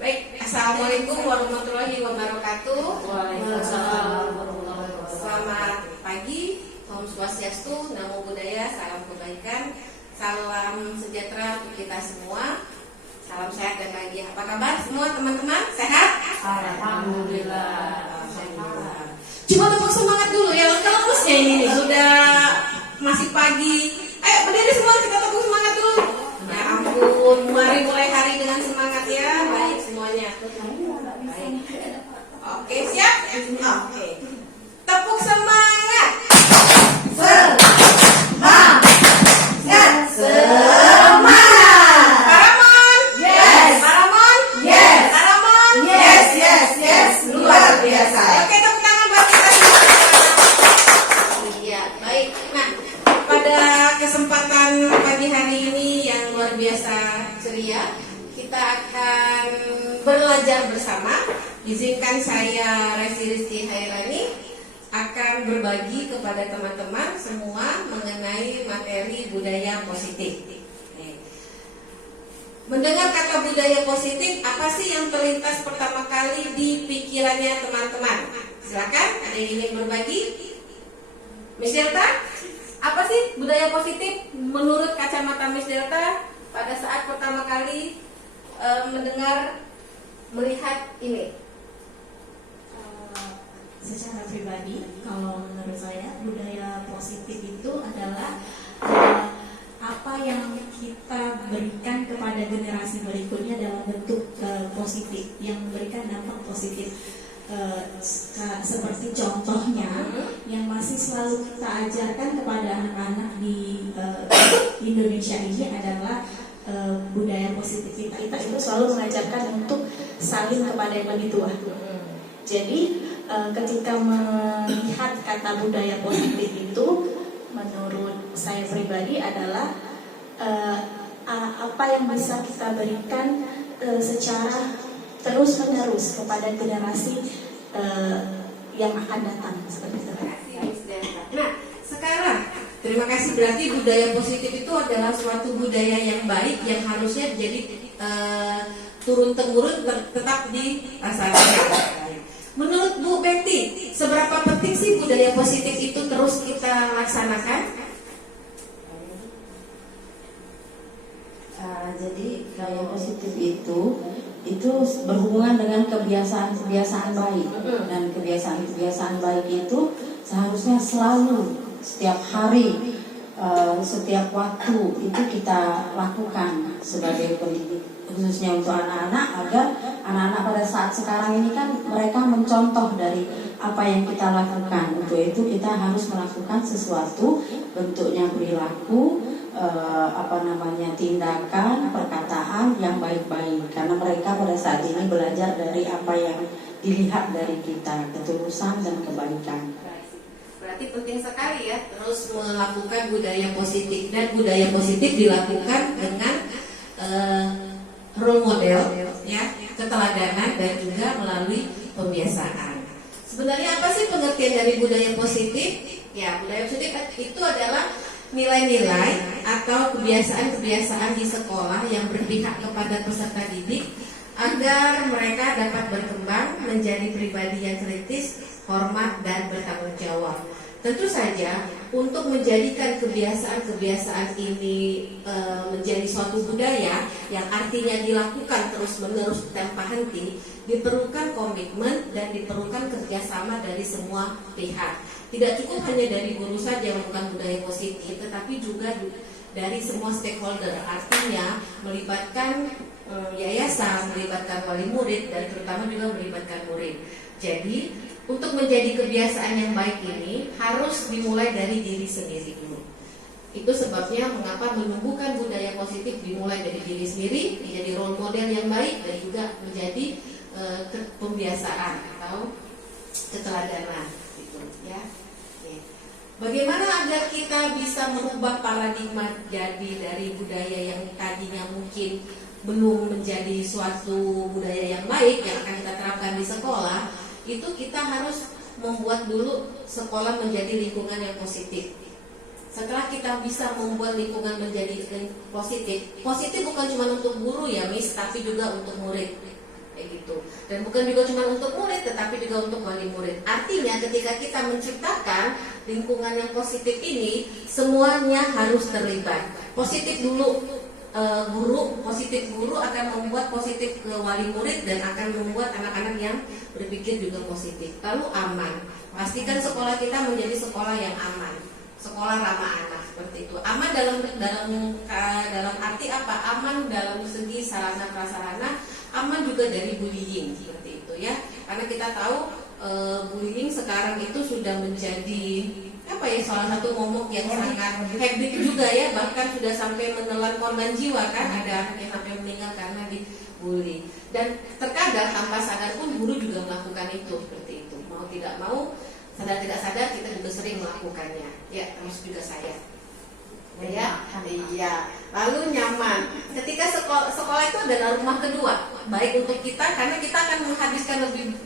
Baik, Assalamualaikum warahmatullahi wabarakatuh. Waalaikumsalam warahmatullahi wabarakatuh. Selamat pagi, Om Swastiastu, Namo Buddhaya, salam kebaikan, salam sejahtera untuk kita semua. Salam sehat dan bahagia. Apa kabar semua teman-teman? Sehat? Alhamdulillah. Coba tepuk semangat dulu ya, lemes-lemesnya ini nih. Sudah masih pagi. Ayo berdiri semua, kita tepuk semangat dulu. Ya ampun, mari mulai hari dengan semangat ya. Baik semuanya. Baik. Oke, siap? Oke. Tepuk semangat. Semangat. Paramon? Yes. Paramon? Yes. Paramon? Yes. Luar biasa. Oke, tepuk tangan buat kita semua. Iya, baik. Nah, pada kesempatan pagi hari ini yang luar biasa ceria, kita akan belajar bersama. Izinkan saya Resi Rizky Hairani akan berbagi kepada teman-teman semua mengenai materi budaya positif. Mendengar kata budaya positif, apa sih yang terlintas pertama kali di pikirannya teman-teman? Silakan, ada yang ingin berbagi? Miss Delta, apa sih budaya positif menurut kacamata Miss Delta pada saat pertama kali melihat ini? Secara pribadi, kalau menurut saya budaya positif itu adalah apa yang kita berikan kepada generasi berikutnya dalam bentuk positif, yang memberikan dampak positif. Seperti contohnya yang masih selalu kita ajarkan kepada anak-anak di Indonesia ini adalah budaya positif kita itu selalu mengajarkan untuk saling kepada yang lebih tua. Jadi ketika melihat kata budaya positif itu, menurut saya pribadi adalah apa yang bisa kita berikan secara terus-menerus kepada generasi yang akan datang seperti itu. Nah, sekarang terima kasih, berarti budaya positif itu adalah suatu budaya yang baik yang harusnya jadi turun-temurun tetap dirasakan. Menurut Bu Betty, seberapa penting sih budaya positif itu terus kita laksanakan? Jadi budaya positif itu berhubungan dengan kebiasaan-kebiasaan baik, dan kebiasaan-kebiasaan baik itu seharusnya selalu, setiap hari, setiap waktu itu kita lakukan sebagai pendidik, khususnya untuk anak-anak, agar anak-anak pada saat sekarang ini kan mereka mencontoh dari apa yang kita lakukan. Untuk itu kita harus melakukan sesuatu, bentuknya perilaku, tindakan, perkataan yang baik-baik, karena mereka pada saat ini belajar dari apa yang dilihat dari kita, ketulusan dan kebaikan. Berarti penting sekali ya terus melakukan budaya positif, dan budaya positif dilakukan dengan role model, ya, keteladanan, dan juga melalui pembiasaan. Sebenarnya apa sih pengertian dari budaya positif? Ya, budaya positif itu adalah nilai-nilai atau kebiasaan-kebiasaan di sekolah yang berpihak kepada peserta didik agar mereka dapat berkembang menjadi pribadi yang kritis, hormat, dan bertanggung jawab. Tentu saja untuk menjadikan kebiasaan-kebiasaan ini menjadi suatu budaya yang artinya dilakukan terus-menerus tanpa henti, diperlukan komitmen dan diperlukan kerjasama dari semua pihak. Tidak cukup hanya dari guru saja melakukan budaya positif, tetapi juga dari semua stakeholder. Artinya melibatkan yayasan, melibatkan wali murid, dan terutama juga melibatkan murid. Jadi untuk menjadi kebiasaan yang baik ini harus dimulai dari diri sendiri dulu. Itu sebabnya mengapa menumbuhkan budaya positif dimulai dari diri sendiri, menjadi role model yang baik, dan juga menjadi pembiasaan atau keteladanan, gitu ya. Bagaimana agar kita bisa merubah paradigma jadi dari budaya yang tadinya mungkin belum menjadi suatu budaya yang baik yang akan kita terapkan di sekolah, itu kita harus membuat dulu sekolah menjadi lingkungan yang positif. Setelah kita bisa membuat lingkungan menjadi positif, positif bukan cuma untuk guru ya Miss, tapi juga untuk murid. kayak gitu. Dan bukan juga cuma untuk murid, tetapi juga untuk wali murid. Artinya ketika kita menciptakan lingkungan yang positif ini, semuanya harus terlibat. Positif dulu positif guru akan membuat positif ke wali murid dan akan membuat anak-anak yang berpikir juga positif. Lalu aman, pastikan sekolah kita menjadi sekolah yang aman, sekolah ramah anak seperti itu. Aman dalam arti apa? Aman dalam segi sarana prasarana, aman juga dari bullying seperti itu ya. Karena kita tahu bullying sekarang itu sudah menjadi salah satu momok yang sangat habit juga ya, bahkan sudah sampai menelan korban jiwa kan, ada anak yang sampai meninggal karena dibully. Dan terkadang tanpa sadar pun guru juga melakukan itu seperti itu. Mau tidak mau, sadar tidak sadar kita juga sering melakukannya. Ya, termasuk juga saya. Ya, iya. Lalu nyaman. Ketika sekolah itu adalah rumah kedua, baik untuk kita karena kita akan menghabiskan lebih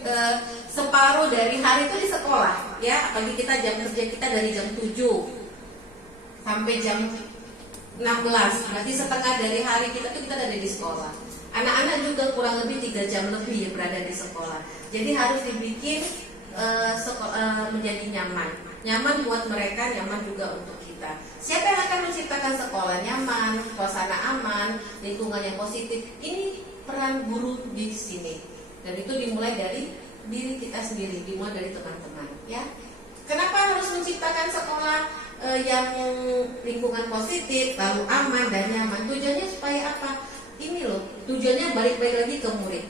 separuh dari hari itu di sekolah, ya. Apalagi kita jam kerja kita dari jam 7 sampai jam 16. Berarti setengah dari hari kita ada di sekolah. Anak-anak juga kurang lebih 3 jam lebih berada di sekolah. Jadi harus dibikin menjadi nyaman. Nyaman buat mereka, nyaman juga untuk kita. Siapa yang akan menciptakan sekolah nyaman, suasana aman, lingkungan yang positif? Ini peran guru di sini. Dan itu dimulai dari diri kita sendiri, dimulai dari teman-teman, ya. Kenapa harus menciptakan sekolah yang lingkungan positif, lalu aman dan nyaman? Tujuannya supaya apa? Ini loh, tujuannya balik-balik lagi ke murid,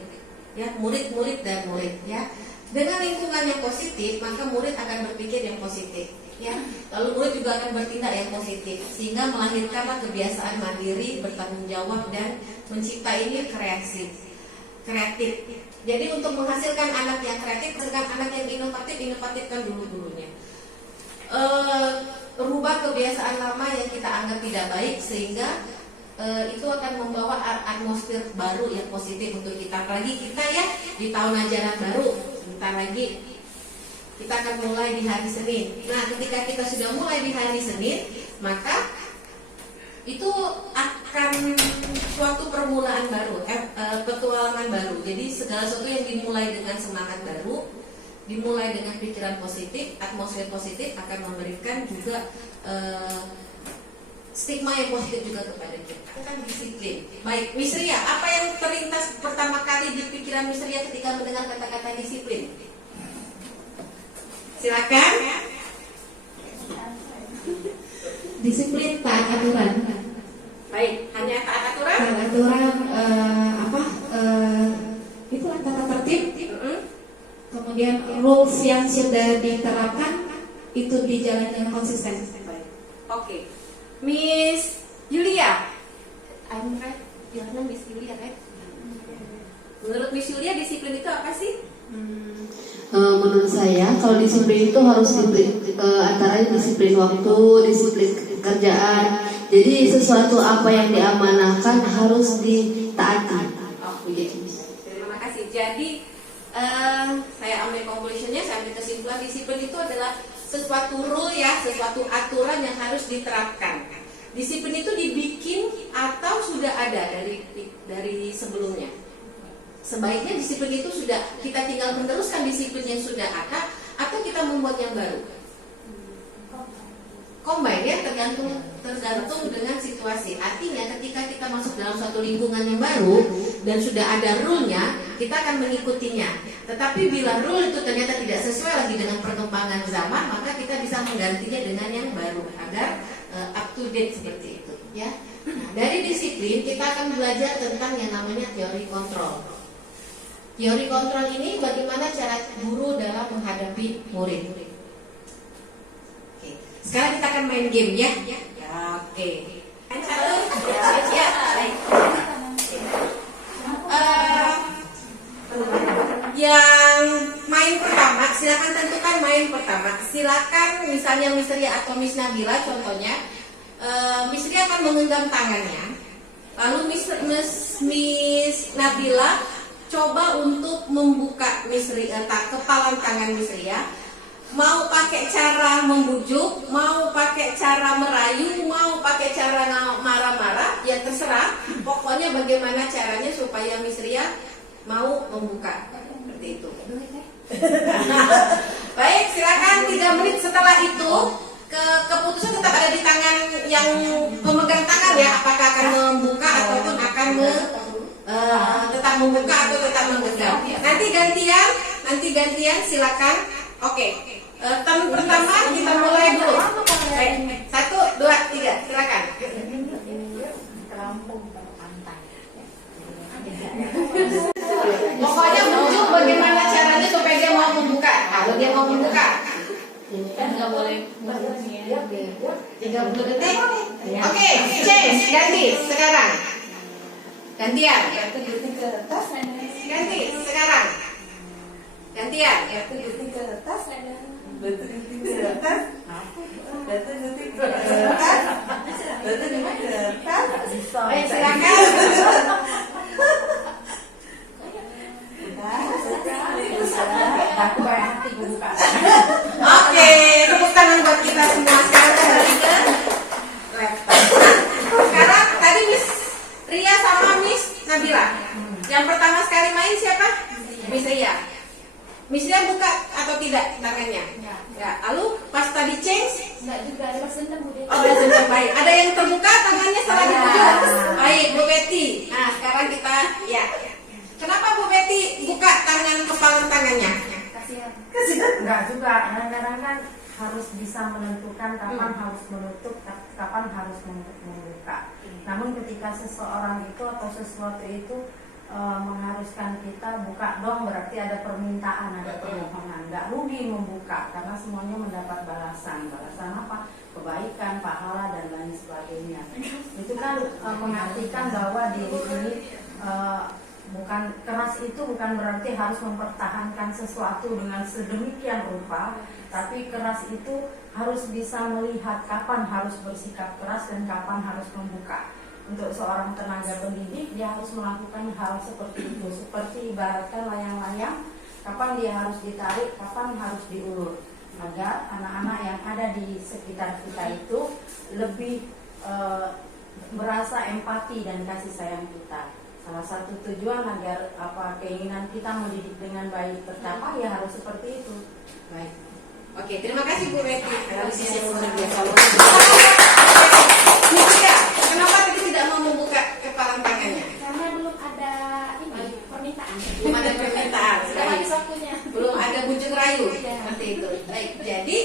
ya, murid dan murid, ya. Dengan lingkungan yang positif, maka murid akan berpikir yang positif, ya. Lalu murid juga akan bertindak yang positif, sehingga melahirkanlah kebiasaan mandiri, bertanggung jawab dan mencipta ini kreatif. Jadi untuk menghasilkan anak yang kreatif, menghasilkan anak yang inovatif kan dulu-dulunya. Rubah kebiasaan lama yang kita anggap tidak baik, sehingga itu akan membawa atmosfer baru yang positif untuk kita. Apalagi kita ya di tahun ajaran baru, sebentar lagi kita akan mulai di hari Senin. Nah, ketika kita sudah mulai di hari Senin, maka itu akan suatu permulaan baru, petualangan baru. Jadi segala sesuatu yang dimulai dengan semangat baru, dimulai dengan pikiran positif, atmosfer positif akan memberikan juga stigma yang positif juga kepada kita. Kan disiplin. Baik, Miss Ria, apa yang terlintas pertama kali di pikiran Miss Ria ketika mendengar kata-kata disiplin? Silakan. Disiplin, taat aturan. Baik, hanya taat aturan? Taat aturan itu tata tertib. Kemudian rules yang sudah diterapkan itu dijalani dengan konsisten. Oke. Miss Yulia, I'm right, bilangnya Miss Yulia kan? Menurut Miss Yulia disiplin itu apa sih? Menurut saya kalau disiplin itu harus disiplin antara disiplin waktu, disiplin kerjaan. Jadi sesuatu apa yang diamanahkan harus ditaati. Terima kasih. Jadi saya ambil conclusionnya, saya ambil kesimpulan disiplin itu adalah sesuatu rule ya, sesuatu aturan yang harus diterapkan. Disiplin itu dibikin atau sudah ada dari sebelumnya. Sebaiknya disiplin itu sudah kita tinggal meneruskan disiplin yang sudah ada atau kita membuat yang baru. Combine ya, tergantung dengan situasi. Artinya ketika kita masuk dalam suatu lingkungan yang baru dan sudah ada rule-nya, kita akan mengikutinya. Tetapi bila rule itu ternyata tidak sesuai lagi dengan perkembangan zaman, maka kita bisa menggantinya dengan yang baru agar up to date seperti itu, ya. Nah, dari disiplin kita akan belajar tentang yang namanya teori kontrol. Teori kontrol ini bagaimana cara guru dalam menghadapi murid. Sekarang kita akan main game ya. Oke. Ya, baik. Yang main pertama, silakan tentukan main pertama. Silakan misalnya Miss Ria atau Miss Nabila contohnya. Miss Ria akan menggenggam tangannya. Lalu Miss Nabila coba untuk membuka Miss Ria, kepalan tangan Miss Ria. Mau pakai cara membujuk, mau pakai cara merayu, mau pakai cara marah-marah, ya terserah. Pokoknya bagaimana caranya supaya Miss Ria mau membuka. Seperti itu. Baik, silakan 3 menit setelah itu keputusan tetap ada di tangan yang pemegang tangan ya, apakah akan membuka ataupun akan tetap membuka atau tetap menggenggam. Nanti gantian silakan. Oke. Tahun pertama kita mulai dulu. Baik, 1, 2, 3, silakan. Pokoknya muncul bagaimana caranya supaya dia mau membuka. Kalau dia mau membuka, Kan nggak boleh 30 detik. Oke, change, ganti sekarang. Gantian. Ganti sekarang. Gantian. Baik, silakan. Oke, tepuk tangan buat kita semua. Sekarang kembali ke laptop. Sekarang tadi Miss Ria sama Miss Nabila. Yang pertama sekali main siapa? Miss Ria. Miss Ria buka atau tidak tangannya? Enggak. Lalu pas tadi change? nggak juga ada pas dendam Bu. Oh, sudah baik. Ada yang terbuka tangannya setelah dibuka? Baik, Bu Betty. Nah, sekarang kita ya. Kenapa Bu Betty buka kepala tangannya? Enggak juga, kadang-kadang kan harus bisa menentukan kapan harus menutup, kapan harus membuka. Namun ketika seseorang itu atau sesuatu itu mengharuskan kita buka dong, berarti ada permintaan, ada permohonan. Nggak rugi membuka karena semuanya mendapat balasan. Balasan apa? Kebaikan, pahala dan lain sebagainya. Itu kan mengartikan bahwa diri ini bukan keras, itu bukan berarti harus mempertahankan sesuatu dengan sedemikian rupa, tapi keras itu harus bisa melihat kapan harus bersikap keras dan kapan harus membuka. Untuk seorang tenaga pendidik, dia harus melakukan hal seperti itu, seperti ibaratkan layang-layang, kapan dia harus ditarik, kapan harus diulur, agar anak-anak yang ada di sekitar kita itu lebih merasa empati dan kasih sayang kita. Salah satu tujuan agar keinginan kita mendidik dengan baik tercapai ya harus seperti itu. Baik. Oke, terima kasih Bu Betty. Analisis yang luar biasa. Mikia, kenapa tadi tidak mau membuka kepala tangannya? Karena belum ada permintaan. Belum ada permintaan. Sudah habis waktunya. Belum ada bujuk rayu. Seperti itu. Baik. Jadi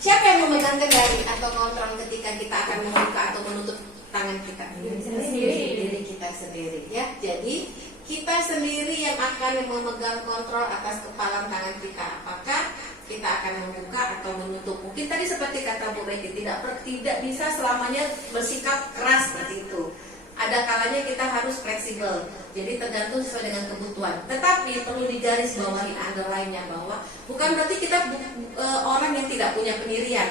siapa yang memegang kendali atau kontrol ketika kita akan membuka atau menutup tangan kita? Diri kita sendiri ya. Jadi kita sendiri yang akan memegang kontrol atas kepala tangan kita. Apakah kita akan membuka atau menutup? Mungkin tadi seperti kata Bu Betty, tidak bisa selamanya bersikap keras seperti itu. Ada kalanya kita harus fleksibel. Jadi tergantung sesuai dengan kebutuhan. Tetapi perlu digarisbawahi underline-nya bahwa bukan berarti kita orang yang tidak punya pendirian.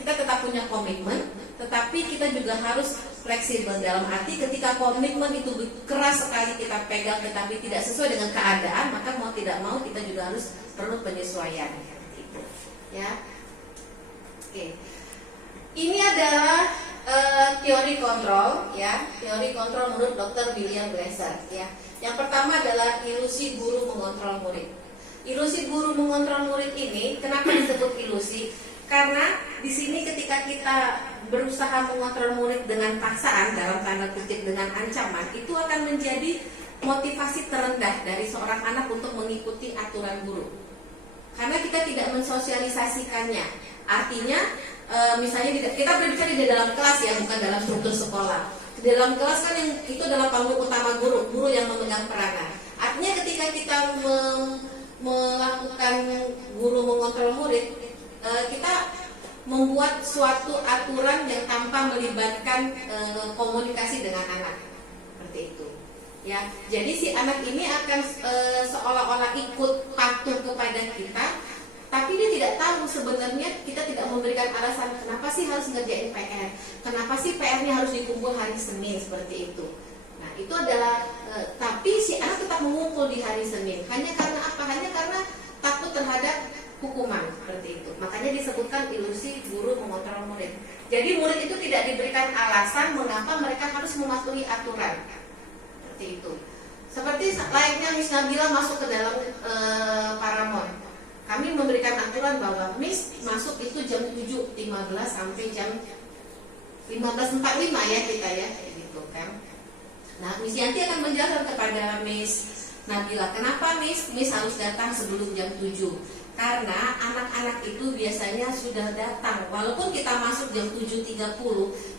Kita tetap punya komitmen, tetapi kita juga harus fleksibel dalam arti ketika komitmen itu keras sekali kita pegang tetapi tidak sesuai dengan keadaan, maka mau tidak mau kita juga harus perlu penyesuaian. Gitu. Ya. Oke. Ini adalah teori kontrol, ya. Teori kontrol menurut Dr. William Glasser, ya. Yang pertama adalah ilusi guru mengontrol murid. Ilusi guru mengontrol murid ini kenapa disebut ilusi? Karena di sini ketika kita berusaha mengontrol murid dengan paksaan, dalam tanda kutip dengan ancaman, itu akan menjadi motivasi terendah dari seorang anak untuk mengikuti aturan guru. Karena kita tidak mensosialisasikannya. Artinya, misalnya kita berbicara di dalam kelas ya, bukan dalam struktur sekolah. Di dalam kelas kan yang itu adalah panggung utama guru yang memegang peranan. Artinya ketika kita melakukan guru mengontrol murid, kita membuat suatu aturan yang tanpa melibatkan komunikasi dengan anak, seperti itu. Ya, jadi si anak ini akan seolah-olah ikut patuh kepada kita, tapi dia tidak tahu sebenarnya kita tidak memberikan alasan kenapa sih harus ngerjain PR, kenapa sih PR-nya harus dikumpul hari Senin seperti itu. Nah, itu adalah tapi si anak tetap mengumpul di hari Senin. Hanya karena apa? Hanya karena takut terhadap hukuman, seperti itu. Makanya disebutkan ilusi guru mengontrol murid. Jadi murid itu tidak diberikan alasan mengapa mereka harus mematuhi aturan, seperti itu. Seperti layaknya Miss Nabila masuk ke dalam Paramount. Kami memberikan aturan bahwa Miss masuk itu jam 7.15 sampai jam 15.45 ya kita ya, kayak gitu kan. Nah, Miss Yanti akan menjelaskan kepada Miss Nabila, kenapa Miss harus datang sebelum jam 7? Karena anak-anak itu biasanya sudah datang, walaupun kita masuk jam 7.30,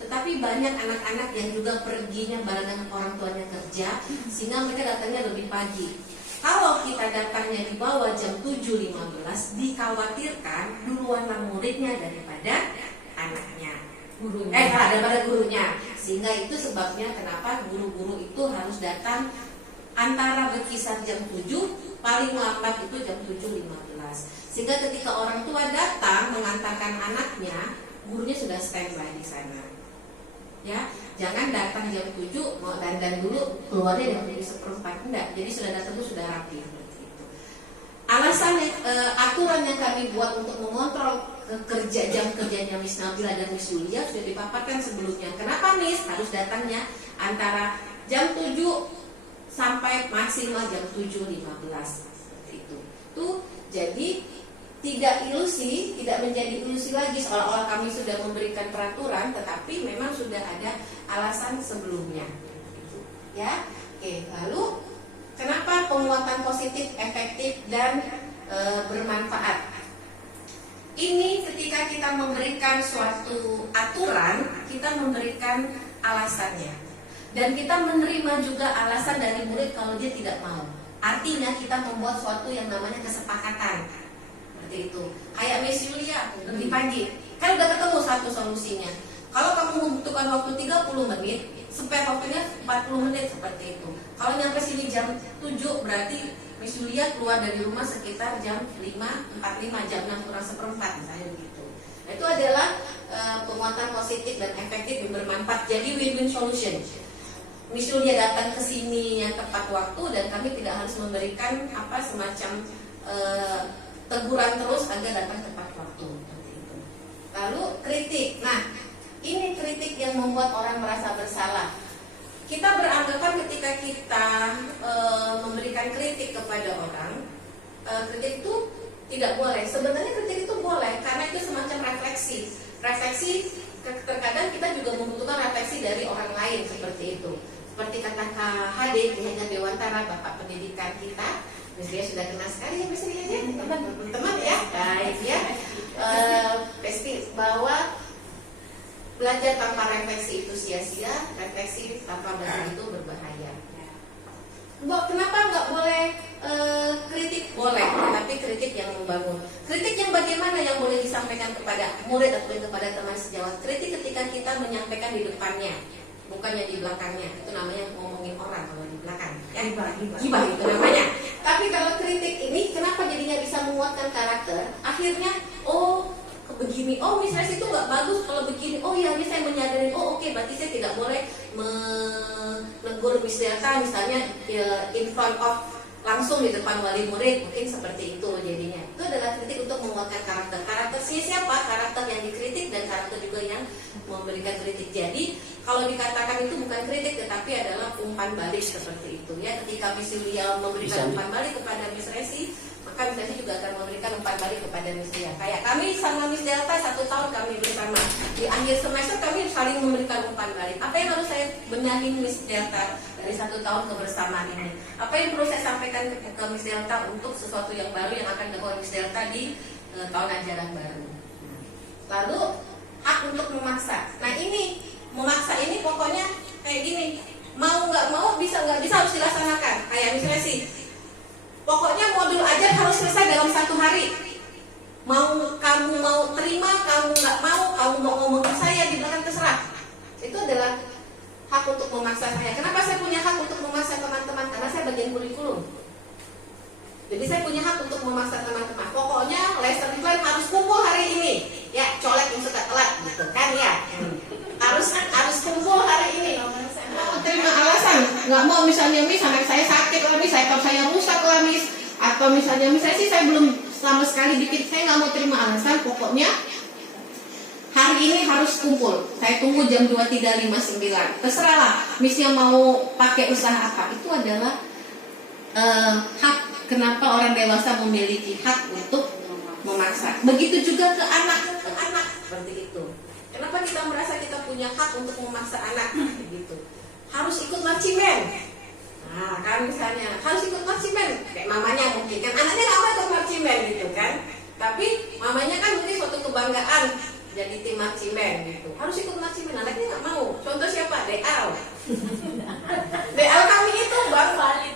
tetapi banyak anak-anak yang juga perginya barengan orang tuanya kerja, sehingga mereka datangnya lebih pagi. Kalau kita datangnya di bawah jam 7.15, dikhawatirkan duluanlah muridnya daripada anaknya, daripada gurunya. Sehingga itu sebabnya kenapa guru-guru itu harus datang antara berkisar jam 7, paling lambat itu jam 7.15. Sehingga ketika orang tua datang mengantarkan anaknya, gurunya sudah standby di sana. Ya, jangan datang jam 7 mau dandan dulu, keluarnya jam 7:45, enggak. Jadi sudah datang itu sudah rapi seperti itu. Alasan aturan yang kami buat untuk mengontrol jam kerjanya Miss Nabila dan Miss Yulia sudah dipaparkan sebelumnya. Kenapa Miss harus datangnya antara jam 7 sampai maksimal jam 7.15 seperti itu. Jadi tidak menjadi ilusi lagi seolah-olah kami sudah memberikan peraturan, tetapi memang sudah ada alasan sebelumnya. Ya, oke. Lalu kenapa penguatan positif, efektif dan bermanfaat? Ini ketika kita memberikan suatu aturan, kita memberikan alasannya. Dan kita menerima juga alasan dari murid kalau dia tidak mau. Artinya kita membuat suatu yang namanya kesepakatan. Seperti itu. Kayak Miss Yulia, lebih pagi. Kan udah ketemu satu solusinya. Kalau kamu membutuhkan waktu 30 menit, spare waktunya 40 menit seperti itu. Kalau nyampe sini jam 7, berarti Miss Yulia keluar dari rumah sekitar jam 5.45, jam 6:kurang 1/4 misalnya begitu. Nah, itu adalah penguatan positif dan efektif yang bermanfaat. Jadi win-win solution. Miss Yulia datang ke sini yang tepat waktu dan kami tidak harus memberikan semacam teguran terus agar datang tepat waktu. Lalu kritik. Nah, ini kritik yang membuat orang merasa bersalah. Kita beranggapan ketika kita memberikan kritik kepada orang, kritik itu tidak boleh. Sebenarnya kritik itu boleh karena itu semacam refleksi. Refleksi terkadang kita juga membutuhkan refleksi dari orang lain seperti itu. Seperti kata Kak Hade, Hajar Dewantara, Bapak Pendidikan kita, dia sudah kenal sekali ya, misalnya aja teman-teman ya, baik ya, pasti bahwa belajar tanpa refleksi itu sia-sia, refleksi tanpa belajar itu berbahaya. Kenapa nggak boleh kritik? Boleh, tapi kritik yang membangun. Kritik yang bagaimana yang boleh disampaikan kepada murid atau kepada teman sejawat? Kritik ketika kita menyampaikan di depannya, bukannya di belakangnya. Itu namanya ngomongin orang kalau di belakang. Ya, gibah itu namanya. Tapi kalau kritik ini, kenapa jadinya bisa menguatkan karakter? Akhirnya, begini, misalnya itu nggak bagus kalau begini. Ya, ini saya menyadari. Oke, berarti saya tidak boleh menegur Miss Delta misalnya in front of langsung di depan wali murid, mungkin seperti itu jadinya. Itu adalah kritik untuk menguatkan karakter. Karakter siapa? Karakter yang dikritik dan karakter juga yang memberikan kritik. Jadi kalau dikatakan itu bukan kritik tetapi adalah umpan balik seperti itu ya. Ketika Miss Yulia memberikan umpan balik kepada Miss Resi, maka Miss Resi juga akan memberikan umpan balik kepada Miss Lia. Kayak kami sama Miss Delta 1 tahun kami bersama. Di akhir semester kami saling memberikan umpan balik. Apa yang harus saya benahi Miss Delta dari 1 tahun kebersamaan ini? Apa yang perlu saya sampaikan ke Miss Delta untuk sesuatu yang baru yang akan dilakukan Miss Delta di tahun ajaran baru? Lalu hak untuk memaksa. Nah ini memaksa ini pokoknya kayak gini, mau nggak mau bisa nggak bisa harus dilaksanakan. Kayak misalnya sih, pokoknya modul ajar harus selesai dalam 1 hari. Kamu mau terima, kamu nggak mau, kamu mau ngomongin saya di belakang terserah. Itu adalah hak untuk memaksa saya. Kenapa saya punya hak untuk memaksa teman-teman? Karena saya bagian kurikulum. Jadi saya punya hak untuk memaksa teman-teman. Pokoknya lesson plan harus kumpul hari ini. Ya, colek yang suka telat gitu kan ya. Harus kumpul hari ini. Mau terima alasan, nggak mau misalnya Miss anak saya sakit lah Miss, saya rusak lah Miss, atau misalnya misalnya sih saya belum sama sekali bikin, saya nggak mau terima alasan. Pokoknya hari ini harus kumpul. Saya tunggu jam 23.59. Terserahlah Missnya mau pakai usaha apa. Itu adalah hak, kenapa orang dewasa memiliki hak untuk memaksa. Begitu juga ke anak seperti itu. Kenapa kita merasa kita punya hak untuk memaksa anak begitu? Harus ikut marching band. Nah, kan misalnya harus ikut marching band, kayak mamanya mungkin kan anaknya nggak mau ikut marching band gitu kan. Tapi mamanya kan mungkin suatu kebanggaan jadi tim marching band gitu. Harus ikut marching band, anaknya nggak mau. Contoh siapa? Deal. Deal kami itu bang valid.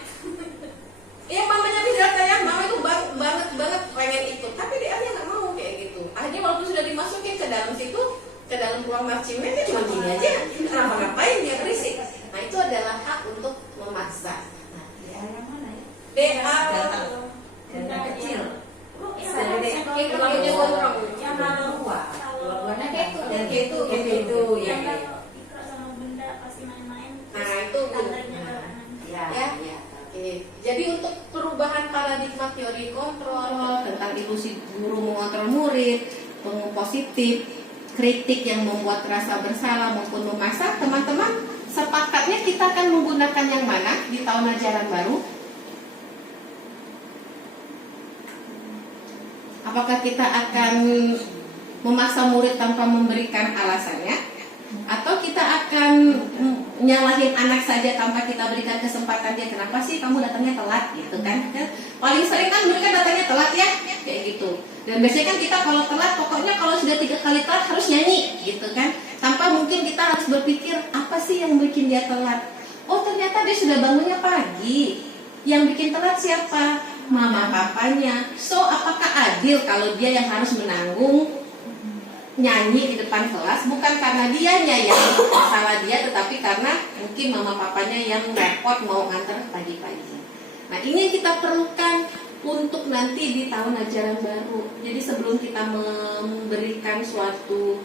Iya mamanya bisa ya, mama itu banget pengen ikut, tapi Dealnya nggak mau kayak gitu. Akhirnya walaupun sudah dimasukin ke dalam situ, ke dalam ruang marching band, dia cuma gini aja, kenapa ngapain dia berisik. Nah itu adalah hak untuk memaksa. Nah, DA yang mana ya? DA kecil. Itu namanya kontrol. Yang mana dua? Dua-duanya Kayak itu ya. Ikra sama benda pasti main-main. Nah itu Standarnya ya. Oke. Jadi untuk perubahan paradigma teori kontrol tentang ilusi guru mengontrol murid, pengu positif, kritik yang membuat rasa bersalah maupun memaksa, teman-teman sepakatnya kita akan menggunakan yang mana di tahun ajaran baru? Apakah kita akan memaksa murid tanpa memberikan alasannya? Atau kita akan nyalahin anak saja tanpa kita berikan kesempatan dia, kenapa sih kamu datangnya telat gitu kan? Paling sering kan mereka datangnya telat ya, kayak gitu. Dan biasanya kan kita kalau telat, pokoknya kalau sudah 3 kali telat harus nyanyi gitu kan. Tanpa mungkin kita harus berpikir apa sih yang bikin dia telat. Oh ternyata dia sudah bangunnya pagi. Yang bikin telat siapa? Mama papanya. So apakah adil kalau dia yang harus menanggung nyanyi di depan kelas, bukan karena dianya yang salah dia, tetapi karena mungkin mama papanya yang repot mau nganter pagi-pagi. Nah ini yang kita perlukan untuk nanti di tahun ajaran baru. Jadi sebelum kita memberikan suatu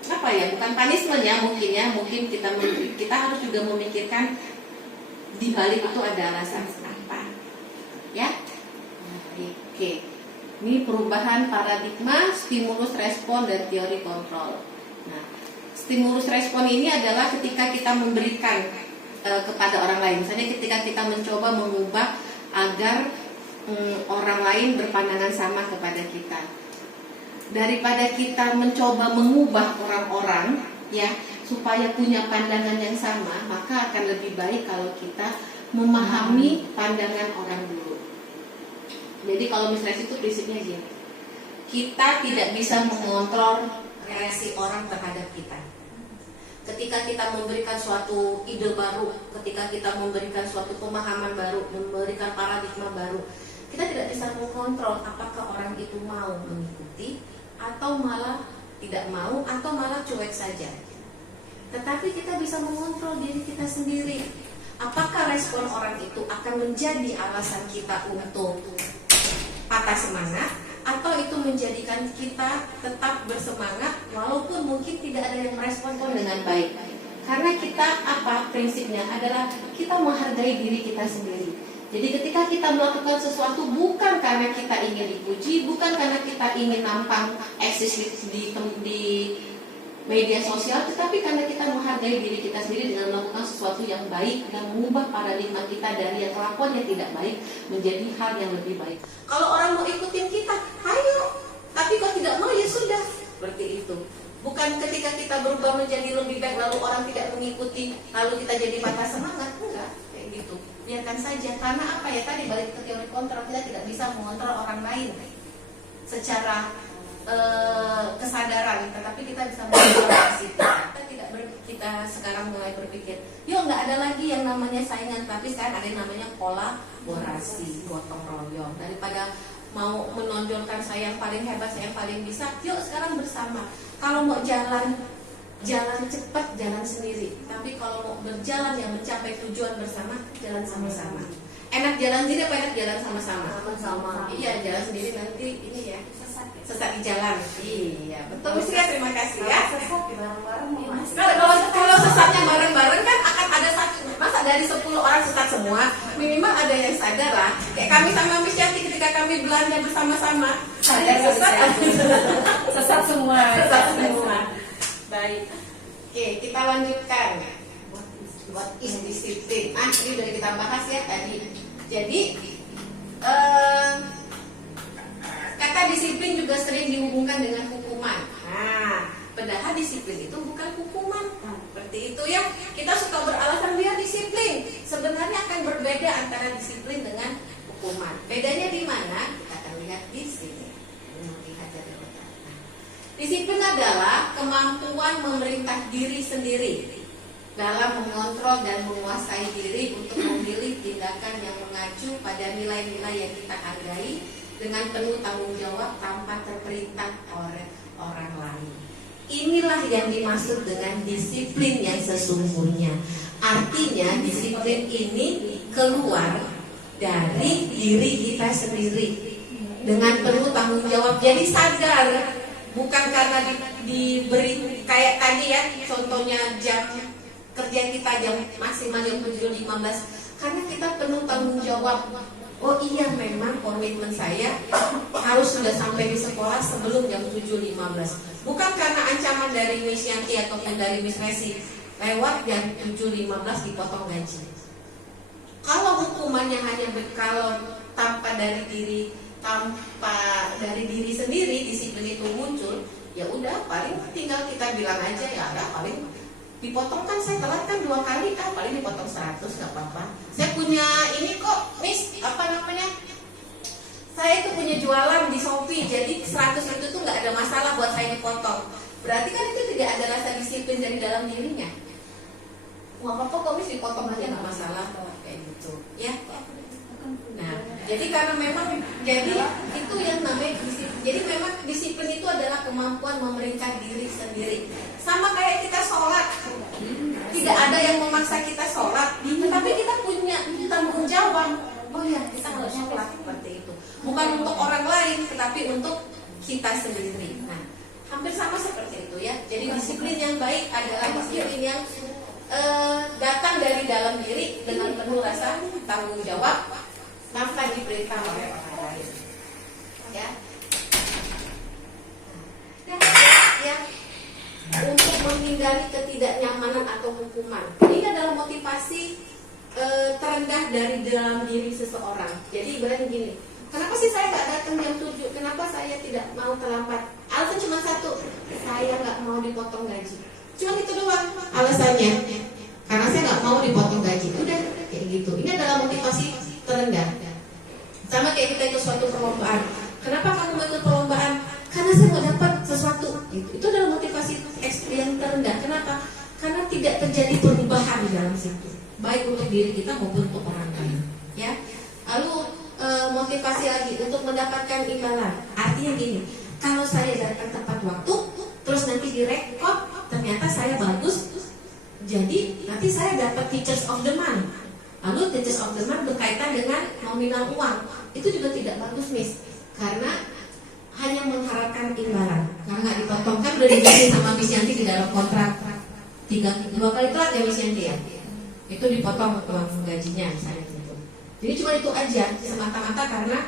bukan punishment ya, mungkin kita harus juga memikirkan di balik itu ada alasan apa, ya. Oke. Ini perubahan paradigma, stimulus respon, dan teori kontrol. Nah, stimulus respon ini adalah ketika kita memberikan kepada orang lain. Misalnya ketika kita mencoba mengubah agar orang lain berpandangan sama kepada kita. Daripada kita mencoba mengubah orang-orang ya supaya punya pandangan yang sama, maka akan lebih baik kalau kita memahami pandangan orang dulu. Jadi kalau misalnya itu prinsipnya gini, kita tidak bisa mengontrol reaksi orang terhadap kita. Ketika kita memberikan suatu ide baru, ketika kita memberikan suatu pemahaman baru, memberikan paradigma baru, kita tidak bisa mengontrol apakah orang itu mau mengikuti atau malah tidak mau atau malah cuek saja. Tetapi kita bisa mengontrol diri kita sendiri. Apakah respon orang itu akan menjadi alasan kita untuk patah semangat, atau itu menjadikan kita tetap bersemangat walaupun mungkin tidak ada yang merespon dengan baik. Karena kita prinsipnya adalah kita menghargai diri kita sendiri. Jadi ketika kita melakukan sesuatu bukan karena kita ingin dipuji, bukan karena kita ingin nampang eksis di media sosial, tetapi karena kita menghargai diri kita sendiri dengan melakukan sesuatu yang baik dan mengubah paradigma kita dari yang kelakuan yang tidak baik menjadi hal yang lebih baik. Kalau orang mau ikutin kita, ayo. Tapi kalau tidak mau ya sudah, seperti itu. Bukan ketika kita berubah menjadi lebih baik lalu orang tidak mengikuti, lalu kita jadi patah semangat, enggak, kayak gitu. Biarkan saja, karena tadi balik ke teori kontrol, kita tidak bisa mengontrol orang lain secara kesadaran, tetapi kita bisa mengontrol kita sekarang mulai berpikir, yuk nggak ada lagi yang namanya saingan, tapi sekarang ada yang namanya kolaborasi, gotong royong. Daripada mau menonjolkan saya yang paling hebat, saya yang paling bisa, yuk sekarang bersama. Kalau mau jalan cepat, jalan sendiri. Tapi kalau mau berjalan yang mencapai tujuan bersama, jalan sama-sama. Enak jalan sendiri apa enak jalan sama-sama? Sama-sama. Iya, jalan sendiri nanti ini ya sesat di jalan. Iya, betul. Mesti ya, terima kasih ya. Sesat bareng-bareng. Kalau sesatnya bareng-bareng kan akan ada satu. Masa dari 10 orang sesat semua? Minimal ada yang sadar lah. Kayak kami sama Miss Yanti ketika kami belanja bersama-sama. Ada yang sesat. Sesat semua. Sesat semua. Baik. Oke, kita lanjutkan. What is disiplin? Ini sudah kita bahas ya tadi. Jadi kata disiplin juga sering dihubungkan dengan hukuman. Nah, padahal disiplin itu bukan hukuman. Seperti itu ya. Kita suka beralasan biar disiplin. Sebenarnya akan berbeda antara disiplin dengan hukuman. Bedanya di mana? Kita akan lihat di sini. Lihat dari otak. Disiplin adalah kemampuan memerintah diri sendiri dalam mengontrol dan menguasai diri untuk memilih tindakan yang mengacu pada nilai-nilai yang kita hargai dengan penuh tanggung jawab tanpa terperintah oleh orang lain. Inilah yang dimaksud dengan disiplin yang sesungguhnya. Artinya disiplin ini keluar dari diri kita sendiri dengan penuh tanggung jawab. Jadi sadar, bukan karena diberi kayak tadi ya, contohnya jam kerja kita jam maksimal jam 7.15, karena kita penuh tanggung jawab. Oh iya, memang komitmen saya harus sudah sampai di sekolah sebelum jam 7.15. Bukan karena ancaman dari Miss Yanti ataupun dari Miss Resi, lewat jam 7.15 dipotong gaji. Kalau hukumannya hanya kalau tanpa dari diri sendiri, disiplin itu muncul, ya udah paling tinggal kita bilang aja ya ada paling dipotong, kan saya telat kan 2 kali, paling dipotong 100, nggak apa-apa. Saya punya ini kok, Miss, apa namanya? Saya itu punya jualan di Shopee, jadi 100 itu tuh nggak ada masalah buat saya dipotong. Berarti kan itu tidak ada rasa disiplin dari dalam dirinya. Nggak apa-apa kok, Miss, dipotong aja nggak masalah, kayak gitu, ya. Nah, jadi karena memang jadi itu yang namanya disiplin. Jadi memang disiplin itu adalah kemampuan memerintah diri sendiri. Sama kayak kita sholat, tidak ada yang memaksa kita sholat, tetapi kita punya tanggung jawab. Oh ya, kita harus sholat seperti itu. Bukan untuk orang lain, tetapi untuk kita sendiri. Nah, hampir sama seperti itu ya. Jadi disiplin yang baik adalah disiplin yang datang dari dalam diri dengan penuh rasa tanggung jawab tanpa diperintah oleh orang lain. Ya. Ya. Untuk menghindari ketidaknyamanan atau hukuman. Ini adalah motivasi terendah dari dalam diri seseorang. Jadi ibaratnya gini, kenapa sih saya nggak datang jam 7? Kenapa saya tidak mau terlambat? Alasan cuma satu, saya nggak mau dipotong gaji. Cuma itu doang alasannya. Karena saya nggak mau dipotong gaji. Udah kayak gitu. Ini adalah motivasi terendah. Sama kayak kita ikut suatu perlombaan. Kenapa kamu mau ikut perlombaan? Karena saya mau dapat sesuatu. Itu adalah motivasi yang terendah. Kenapa? Karena tidak terjadi perubahan di dalam situ, baik untuk diri kita maupun untuk orang lain. Ya. Lalu motivasi lagi untuk mendapatkan imbalan. Artinya gini, kalau saya datang tepat waktu, terus nanti direkod, ternyata saya bagus, jadi nanti saya dapat Teachers of the Month. Lalu Teachers of the Month berkaitan dengan nominal uang. Itu juga tidak bagus, Miss, karena hanya mengharapkan imbalan. Karena nggak dipotong, kan udah dijelasin sama Miss Yanti di dalam kontrak 2 kali telat ya Miss Yanti ya. Itu dipotong uang gajinya misalnya gitu. Jadi cuma itu aja, semata-mata karena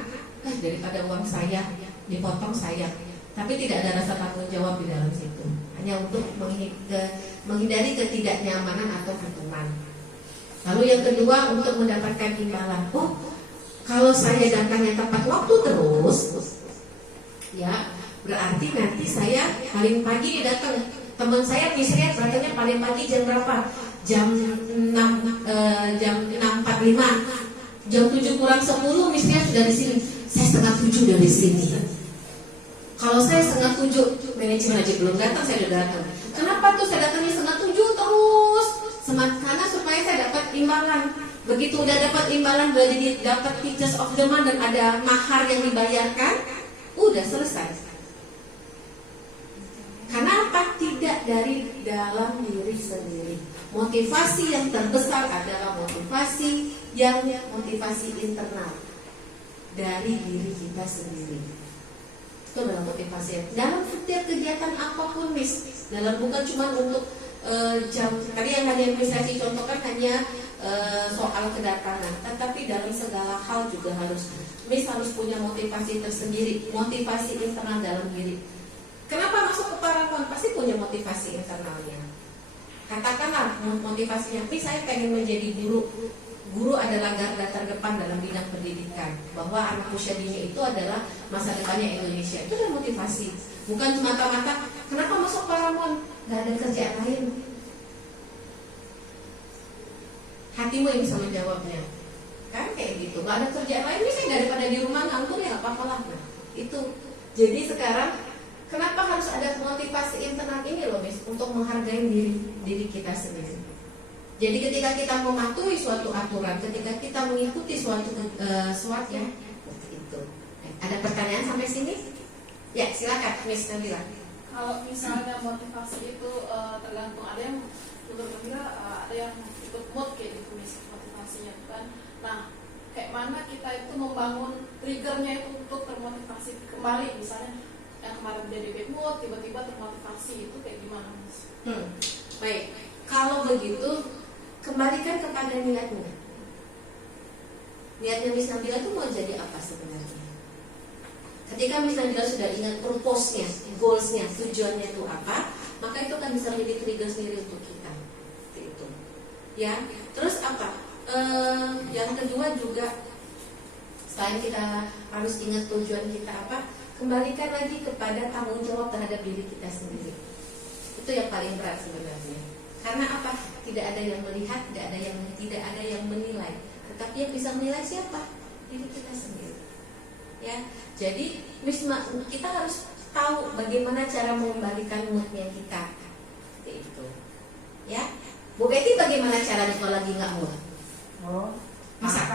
daripada uang saya dipotong saya. Tapi tidak ada rasa tanggung jawab di dalam situ. Hanya untuk menghindari ketidaknyamanan atau hukuman. Lalu yang kedua, untuk mendapatkan imbalan. Oh, kalau saya datangnya tepat waktu terus, ya berarti nanti saya paling pagi datang. Teman saya misalnya datangnya paling pagi jam berapa? Jam 6:45. Jam 7 kurang 10 misalnya sudah di sini. Saya 6:30 dari sini. Kalau saya 6:30, manajemen aja belum datang, saya sudah datang. Kenapa tuh saya datangnya 6:30 terus? Karena supaya saya dapat imbalan. Begitu udah dapat imbalan, udah jadi dapat Teachers of the Month dan ada mahar yang dibayarkan, udah selesai. Karena apa? Tidak dari dalam diri sendiri. Motivasi yang terbesar adalah motivasi internal dari diri kita sendiri. Itu adalah motivasi dalam setiap kegiatan apapun, Miss. Dalam bukan cuma untuk jam tadi yang hanya Miss Resi contohkan hanya soal kedatangan, tetapi dalam segala hal juga Miss harus punya motivasi tersendiri, motivasi internal dalam diri. Kenapa masuk ke Paragon? Pasti punya motivasi internalnya. Katakanlah motivasinya, Miss saya pengen menjadi guru guru adalah garda terdepan dalam bidang pendidikan, bahwa anak usia dini itu adalah masa depannya Indonesia. Itu adalah motivasi, bukan semata-mata kenapa masuk Paramount, nggak ada kerjaan lain. Hatimu yang bisa menjawabnya, kan kayak gitu. Nggak ada kerjaan lain, bisa daripada di rumah nganggur ya nggak apa-apa lah. Nah, itu. Jadi sekarang kenapa harus ada motivasi internal ini loh, Miss, untuk menghargai diri kita sendiri. Jadi ketika kita mematuhi suatu aturan, ketika kita mengikuti suatu ya, itu. Ada pertanyaan sampai sini? Ya, silakan, Miss Nabila. Kalau misalnya motivasi itu tergantung, ada yang menurut Nabila ada yang ikut mood kayak gitu, Miss, motivasinya kan. Nah, kayak mana kita itu membangun triggernya itu untuk termotivasi kembali, misalnya yang kemarin jadi bad mood tiba-tiba termotivasi, itu kayak gimana, Miss? Baik, kalau begitu kembalikan kepada niatnya. Niatnya Miss Nabila itu mau jadi apa sebenarnya? Ketika Miss Nabila sudah ingat purpose-nya, goals-nya, tujuannya itu apa, maka itu akan bisa menjadi trigger sendiri untuk kita. Itu. Ya, terus apa? Yang kedua juga, selain kita harus ingat tujuan kita apa, kembalikan lagi kepada tanggung jawab terhadap diri kita sendiri. Itu yang paling berat sebenarnya. Karena apa? Tidak ada yang melihat, tidak ada yang menilai. Tetapi yang bisa menilai siapa? Diri kita sendiri. Ya, jadi kita harus tahu bagaimana cara mengembalikan moodnya kita. Seperti itu. Ya, Bu Betty bagaimana caranya kalau lagi nggak mood? Oh, Masak.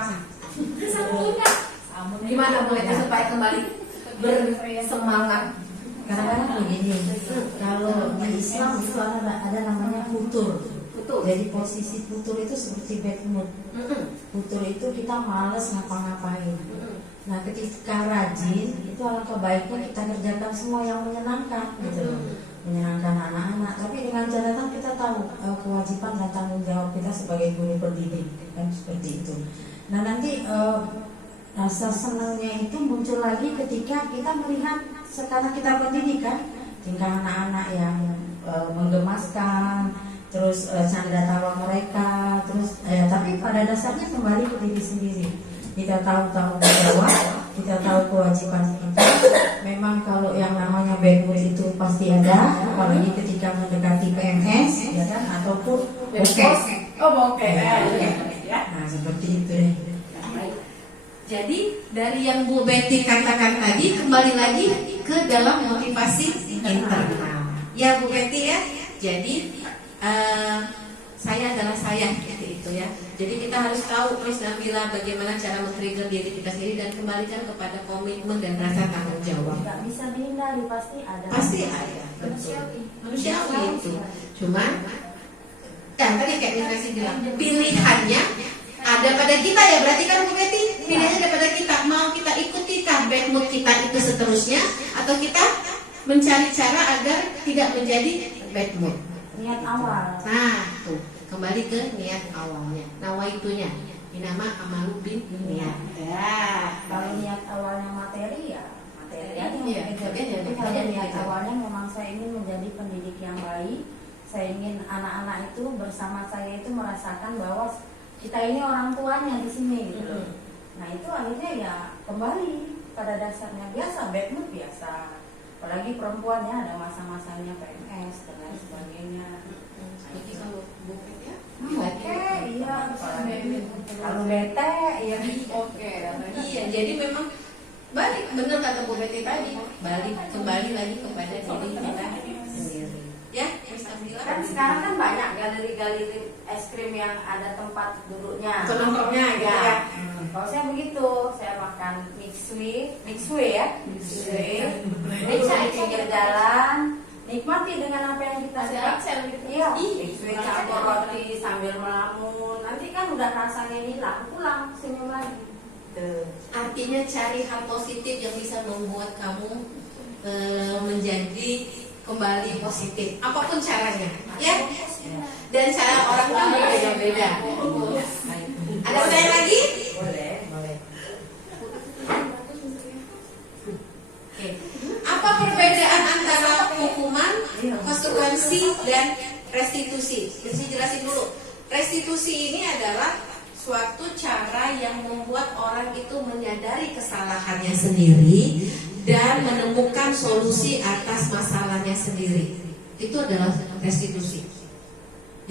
Gimana Bu Betty supaya kembali bersemangat? Kadang-kadang begini, kalau di Islam itu ada namanya futur. Jadi posisi futur itu seperti bad mood. Futur itu kita malas ngapa-ngapain. Nah, ketika rajin itu alangkah baiknya kita kerjakan semua yang menyenangkan, gitu, menyenangkan anak-anak. Tapi dengan catatan kita tahu kewajiban dan tanggung jawab kita sebagai guru pendidik, kan seperti itu. Nah, nanti rasa senangnya itu muncul lagi ketika kita melihat sekarang kita pendidik kan, tingkah anak-anak yang menggemaskan, terus canda tawa mereka, terus tapi pada dasarnya kembali ke diri sendiri. Kita tahu tanggung jawab, kita tahu kewajiban kita. Memang kalau yang namanya bad mood itu pasti ada, apalagi ketika mendekati PMS, ya kan, ataupun bokeh. Oh, bokeh. Nah, seperti itu deh. Jadi dari yang Bu Betty katakan tadi, kembali lagi ke dalam motivasi internal. Ya Bu Betty ya. Jadi saya adalah saya, gitu itu ya. Jadi kita harus tahu Miss Nabila bagaimana cara men-trigger diri kita sendiri dan kembalikan kepada komitmen dan rasa tanggung jawab. Gak bisa dihindari, pasti ada. Pasti ada, manusiawi itu. Cuman, tadi kayak Miss Nasi bilang, pilihannya ada pada kita ya, berarti kan Bu Betty, pilihannya ada pada kita. Mau kita ikutikah bad mood kita itu seterusnya, atau kita mencari cara agar tidak menjadi bad mood. Niat awal. Nah, tuh kembali ke niat awalnya. Nawaitunya, dinama amalu bin niat. Ya, Kalau niat awalnya materi ya materi aja. Iya, Tapi kalau niat awalnya memang saya ingin menjadi pendidik yang baik. Saya ingin anak-anak itu bersama saya itu merasakan bahwa kita ini orang tuanya di sini gitu. Nah, itu akhirnya ya kembali pada dasarnya biasa, bad mood biasa. Apalagi perempuan ya, ada masa-masanya PMS dan lain sebagainya. Jadi kalau bukan ya, Oke, iya. Kalau bete, ya Oke, iya. Jadi memang balik, benar kata Bu Betty tadi, balik kembali lagi kepada diri kita sendiri. Ya, Miss Nabila. kan sekarang kan banyak galeri-galeri es krim yang ada tempat duduknya. Nongkrongnya gitu ya. Kalau saya begitu, saya makan mixway ya. Mixway di pinggir jalan, nikmati dengan apa yang kita suka. Iya, mixway campur roti sambil melamun. Nanti kan udah rasanya hilang, pulang senyum lagi. Artinya cari hal positif yang bisa membuat kamu menjadi kembali positif, apapun caranya, ya. Dan cara orang kan berbeda-beda. Ada pertanyaan lagi? Boleh. Oke. Apa perbedaan antara hukuman, konsekuensi, dan restitusi? Jadi jelasin dulu. Restitusi ini adalah suatu cara yang membuat orang itu menyadari kesalahannya sendiri dan menemukan solusi atas masalahnya sendiri. Itu adalah restitusi.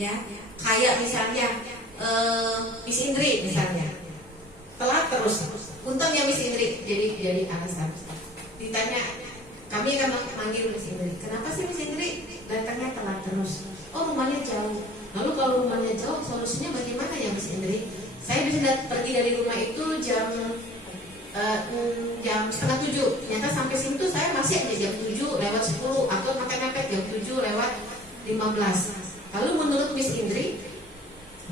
Ya, kayak misalnya Miss Indri misalnya telat terus, untungnya Miss Indri jadi alasan. Ditanya, kami akan manggil Miss Indri, kenapa sih Miss Indri datangnya telat terus? Oh, rumahnya jauh. Lalu kalau rumahnya jauh, solusinya bagaimana ya Miss Indri? Saya bisa pergi dari rumah itu jam 6:30. Ternyata sampai situ saya masih ada jam 7:10 atau mepet-mepet jam 7:15. Lalu menurut Miss Indri,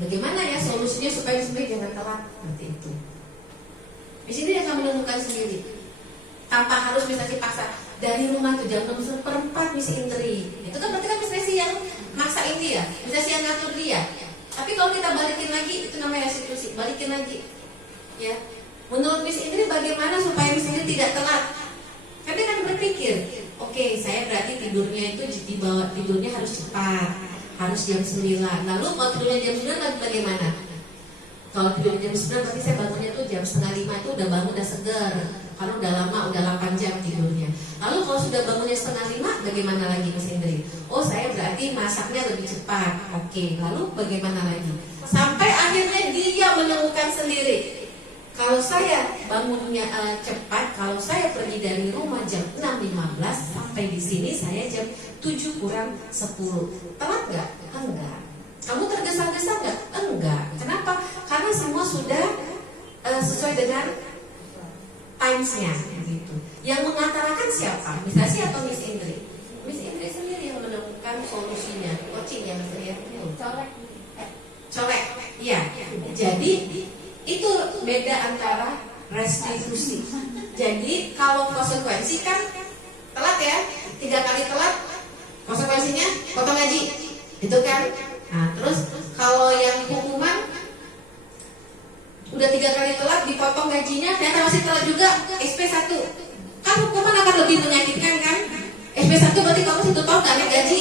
bagaimana ya solusinya supaya Miss Indri jangan telat seperti itu? Miss Indri akan menemukan sendiri, tanpa harus bisa dipaksa. Dari rumah ke jam 6:45 Miss Indri. Itu kan berarti kan Miss Desi yang maksain dia, Miss Desi yang ngatur dia. Tapi kalau kita balikin lagi, itu namanya restitusi. Balikin lagi, ya. Menurut Miss Indri bagaimana supaya Miss Indri tidak telat? Kan dia kan berpikir, oke, saya berarti tidurnya itu tidurnya harus cepat, harus jam 9. Lalu kalau tidurnya jam 9 lagi bagaimana? Kalau tidurnya jam 9 berarti saya bangunnya tuh jam 4:30 itu udah bangun, udah segar. Karena udah lama, udah 8 jam tidurnya. Lalu kalau sudah bangunnya 4:30, bagaimana lagi Miss Indri? Oh, saya berarti masaknya lebih cepat. Oke, lalu bagaimana lagi? Sampai akhirnya dia menemukan sendiri. Kalau saya bangunnya cepat, kalau saya pergi dari rumah jam 6:15 sampai di sini saya jam 7:50. Telat nggak? Enggak. Kamu tergesa-gesa nggak? Enggak. Kenapa? Karena semua sudah sesuai dengan times-nya gitu. Yang mengatakan siapa? Miss Desi atau Miss Indri? Miss Indri sendiri yang menemukan solusinya. Coaching ya Miss Indri. Colek. Iya. Jadi itu beda antara restitusi. Jadi kalau konsekuensi kan telat ya, 3 kali telat, konsekuensinya potong gaji, itu kan. Nah terus kalau yang hukuman udah 3 kali telat dipotong gajinya, ternyata masih telat juga, SP1. Kan hukuman akan lebih menyakitkan kan? SP1 berarti kamu 1 tahun gak naik gaji.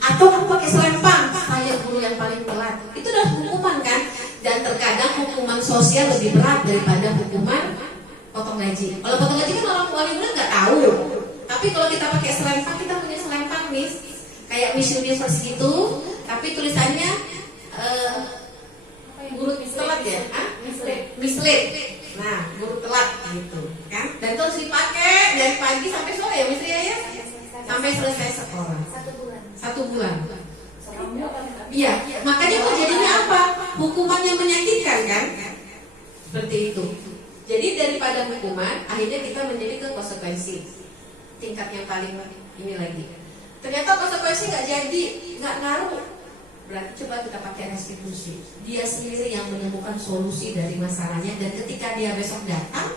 Atau kamu pakai selempang, saya guru yang paling telat. Itu adalah hukuman kan? Dan terkadang hukuman sosial lebih berat daripada hukuman potong gaji. Kalau potong gaji kan orang wali murid nggak tahu. Tapi kalau kita pakai selempang, kita punya selempang Miss, kayak Miss Universe gitu. Tapi tulisannya guru telat ya, mislead. Nah, guru telat gitu kan. Dan terus dipakai dari pagi sampai sore ya Miss Ria ya, sampai selesai sekolah. 1 bulan. Iya, makanya kok jadinya apa? Hukuman yang menyakitkan kan? Seperti itu. Jadi daripada hukuman, akhirnya kita menjadi ke konsekuensi. Tingkat yang paling ini lagi. Ternyata konsekuensi nggak jadi, nggak ngaruh. Berarti coba kita pakai restitusi. Dia sendiri yang menemukan solusi dari masalahnya. Dan ketika dia besok datang,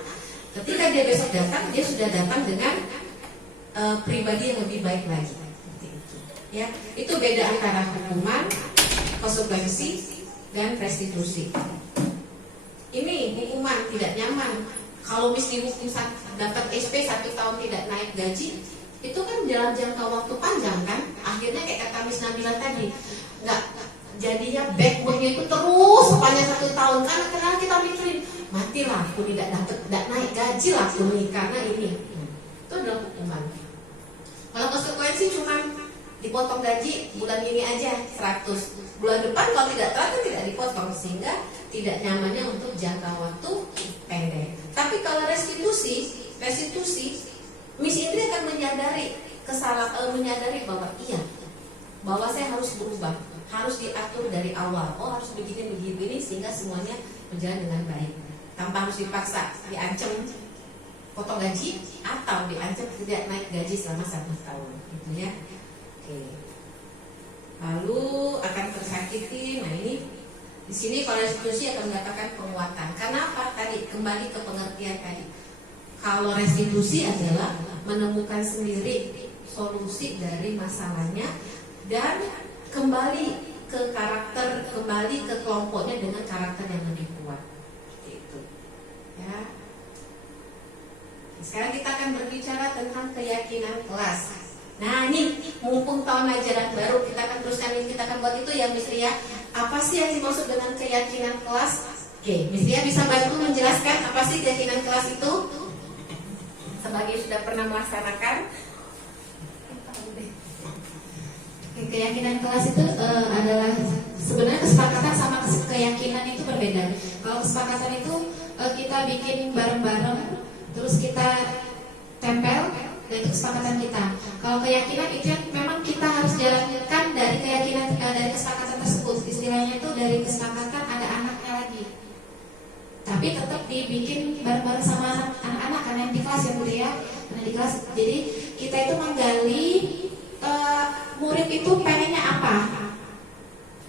dia sudah datang dengan pribadi yang lebih baik lagi. Ya, itu beda antara hukuman, konsekuensi, dan restitusi. Ini hukuman tidak nyaman. Kalau Miss dihukum dapat SP 1 tahun tidak naik gaji, itu kan dalam jangka waktu panjang kan. Akhirnya kayak kata Miss Nabila tadi, nggak jadinya backwardnya itu terus sepanjang 1 tahun. Karena kita mikirin, matilah aku tidak naik gaji lah aku nih karena ini. Itu adalah hukuman. Kalau konsekuensi cuma dipotong gaji bulan ini aja 100, bulan depan kalau tidak telat kan tidak dipotong, sehingga tidak nyamannya untuk jangka waktu pendek. Tapi kalau restitusi Miss Indri akan menyadari menyadari bahwa bahwa saya harus berubah, harus diatur dari awal. Oh, harus begini sehingga semuanya berjalan dengan baik, tanpa harus dipaksa, diancam potong gaji atau diancam tidak naik gaji selama 1 tahun, gitu ya. Oke. Lalu akan tersakiti. Nah ini di sini kalau restitusi akan mengatakan penguatan. Kenapa? Tadi kembali ke pengertian tadi. Kalau restitusi adalah menemukan sendiri solusi dari masalahnya dan kembali ke karakter, kembali ke kelompoknya dengan karakter yang lebih kuat. Seperti itu. Ya. Sekarang kita akan berbicara tentang keyakinan kelas. Nah ini mumpung tahun ajaran baru, kita akan teruskan ini, kita akan buat itu ya Miss Ria, apa sih yang dimaksud dengan keyakinan kelas? Oke, Miss Lia bisa bantu menjelaskan apa sih keyakinan kelas itu? Sebagai sudah pernah melaksanakan. Keyakinan kelas itu adalah sebenarnya kesepakatan sama keyakinan itu berbeda. Kalau kesepakatan itu kita bikin bareng-bareng, terus kita tempel, dan itu kesepakatan kita. Kalau keyakinan itu yang memang kita harus jalankan dari keyakinan dari kesepakatan tersebut. Istilahnya itu dari kesepakatan ada anaknya lagi. Tapi tetap dibikin bareng-bareng sama anak-anak karena yang di kelas ya Bu ya, karena di kelas. Jadi kita itu menggali murid itu pengennya apa,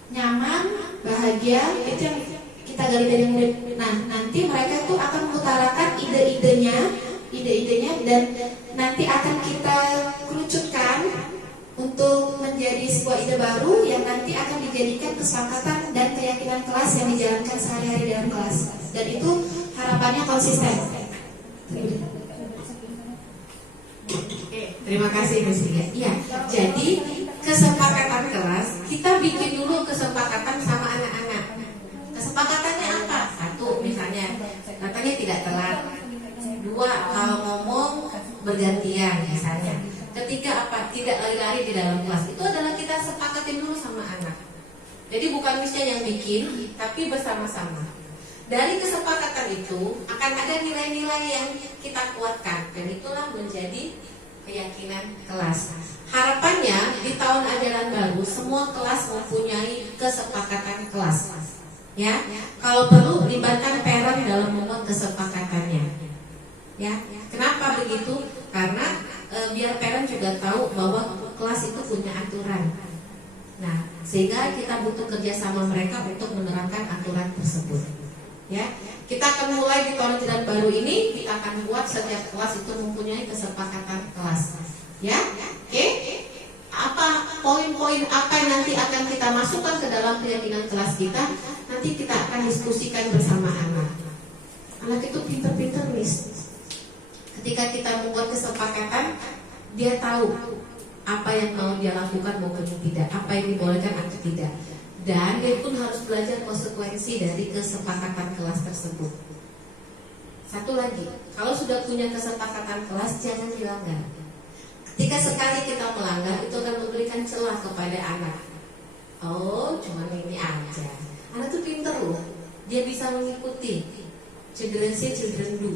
nyaman, bahagia, itu yang kita gali dari murid. Nah nanti mereka itu akan mengutarakan ide-idenya dan nanti akan kita kerucutkan untuk menjadi sebuah ide baru yang nanti akan dijadikan kesepakatan dan keyakinan kelas yang dijalankan sehari-hari dalam kelas. Dan itu harapannya konsisten. Terima kasih Miss Lia. Iya, jadi kesepakatan kelas kita bikin dulu kesepakatan sama anak-anak. Kesepakatannya apa? Satu, misalnya datangnya tidak telat. Dua, kalau ngomong bergantian misalnya. Ketiga apa? Tidak lari-lari di dalam kelas. Itu adalah kita sepakatin dulu sama anak. Jadi bukan Miss-nya yang bikin, tapi bersama-sama. Dari kesepakatan itu akan ada nilai-nilai yang kita kuatkan, dan itulah menjadi keyakinan kelas. Harapannya di tahun ajaran baru semua kelas mempunyai kesepakatan kelas. Ya, kalau perlu libatkan parent dalam membuat kesepakatannya. Ya, kenapa begitu? Karena biar parent juga tahu bahwa kelas itu punya aturan. Nah, sehingga kita butuh kerjasama mereka untuk menerapkan aturan tersebut. Ya, kita akan mulai di tahun ajaran baru ini, kita akan buat setiap kelas itu mempunyai kesepakatan kelas. Ya, oke? Apa poin-poin apa yang nanti akan kita masukkan ke dalam keyakinan kelas kita? Nanti kita akan diskusikan bersama anak. Anak itu pintar-pintar, Miss. Ketika kita membuat kesepakatan, dia tahu apa yang mau dia lakukan maupun tidak, apa yang dibolehkan atau tidak. Dan dia pun harus belajar konsekuensi dari kesepakatan kelas tersebut. Satu lagi, kalau sudah punya kesepakatan kelas, jangan dilanggar. Ketika sekali kita melanggar, itu akan memberikan celah kepada anak. Oh, cuma ini aja. Anak tuh pinter loh, dia bisa mengikuti. Children say, children do.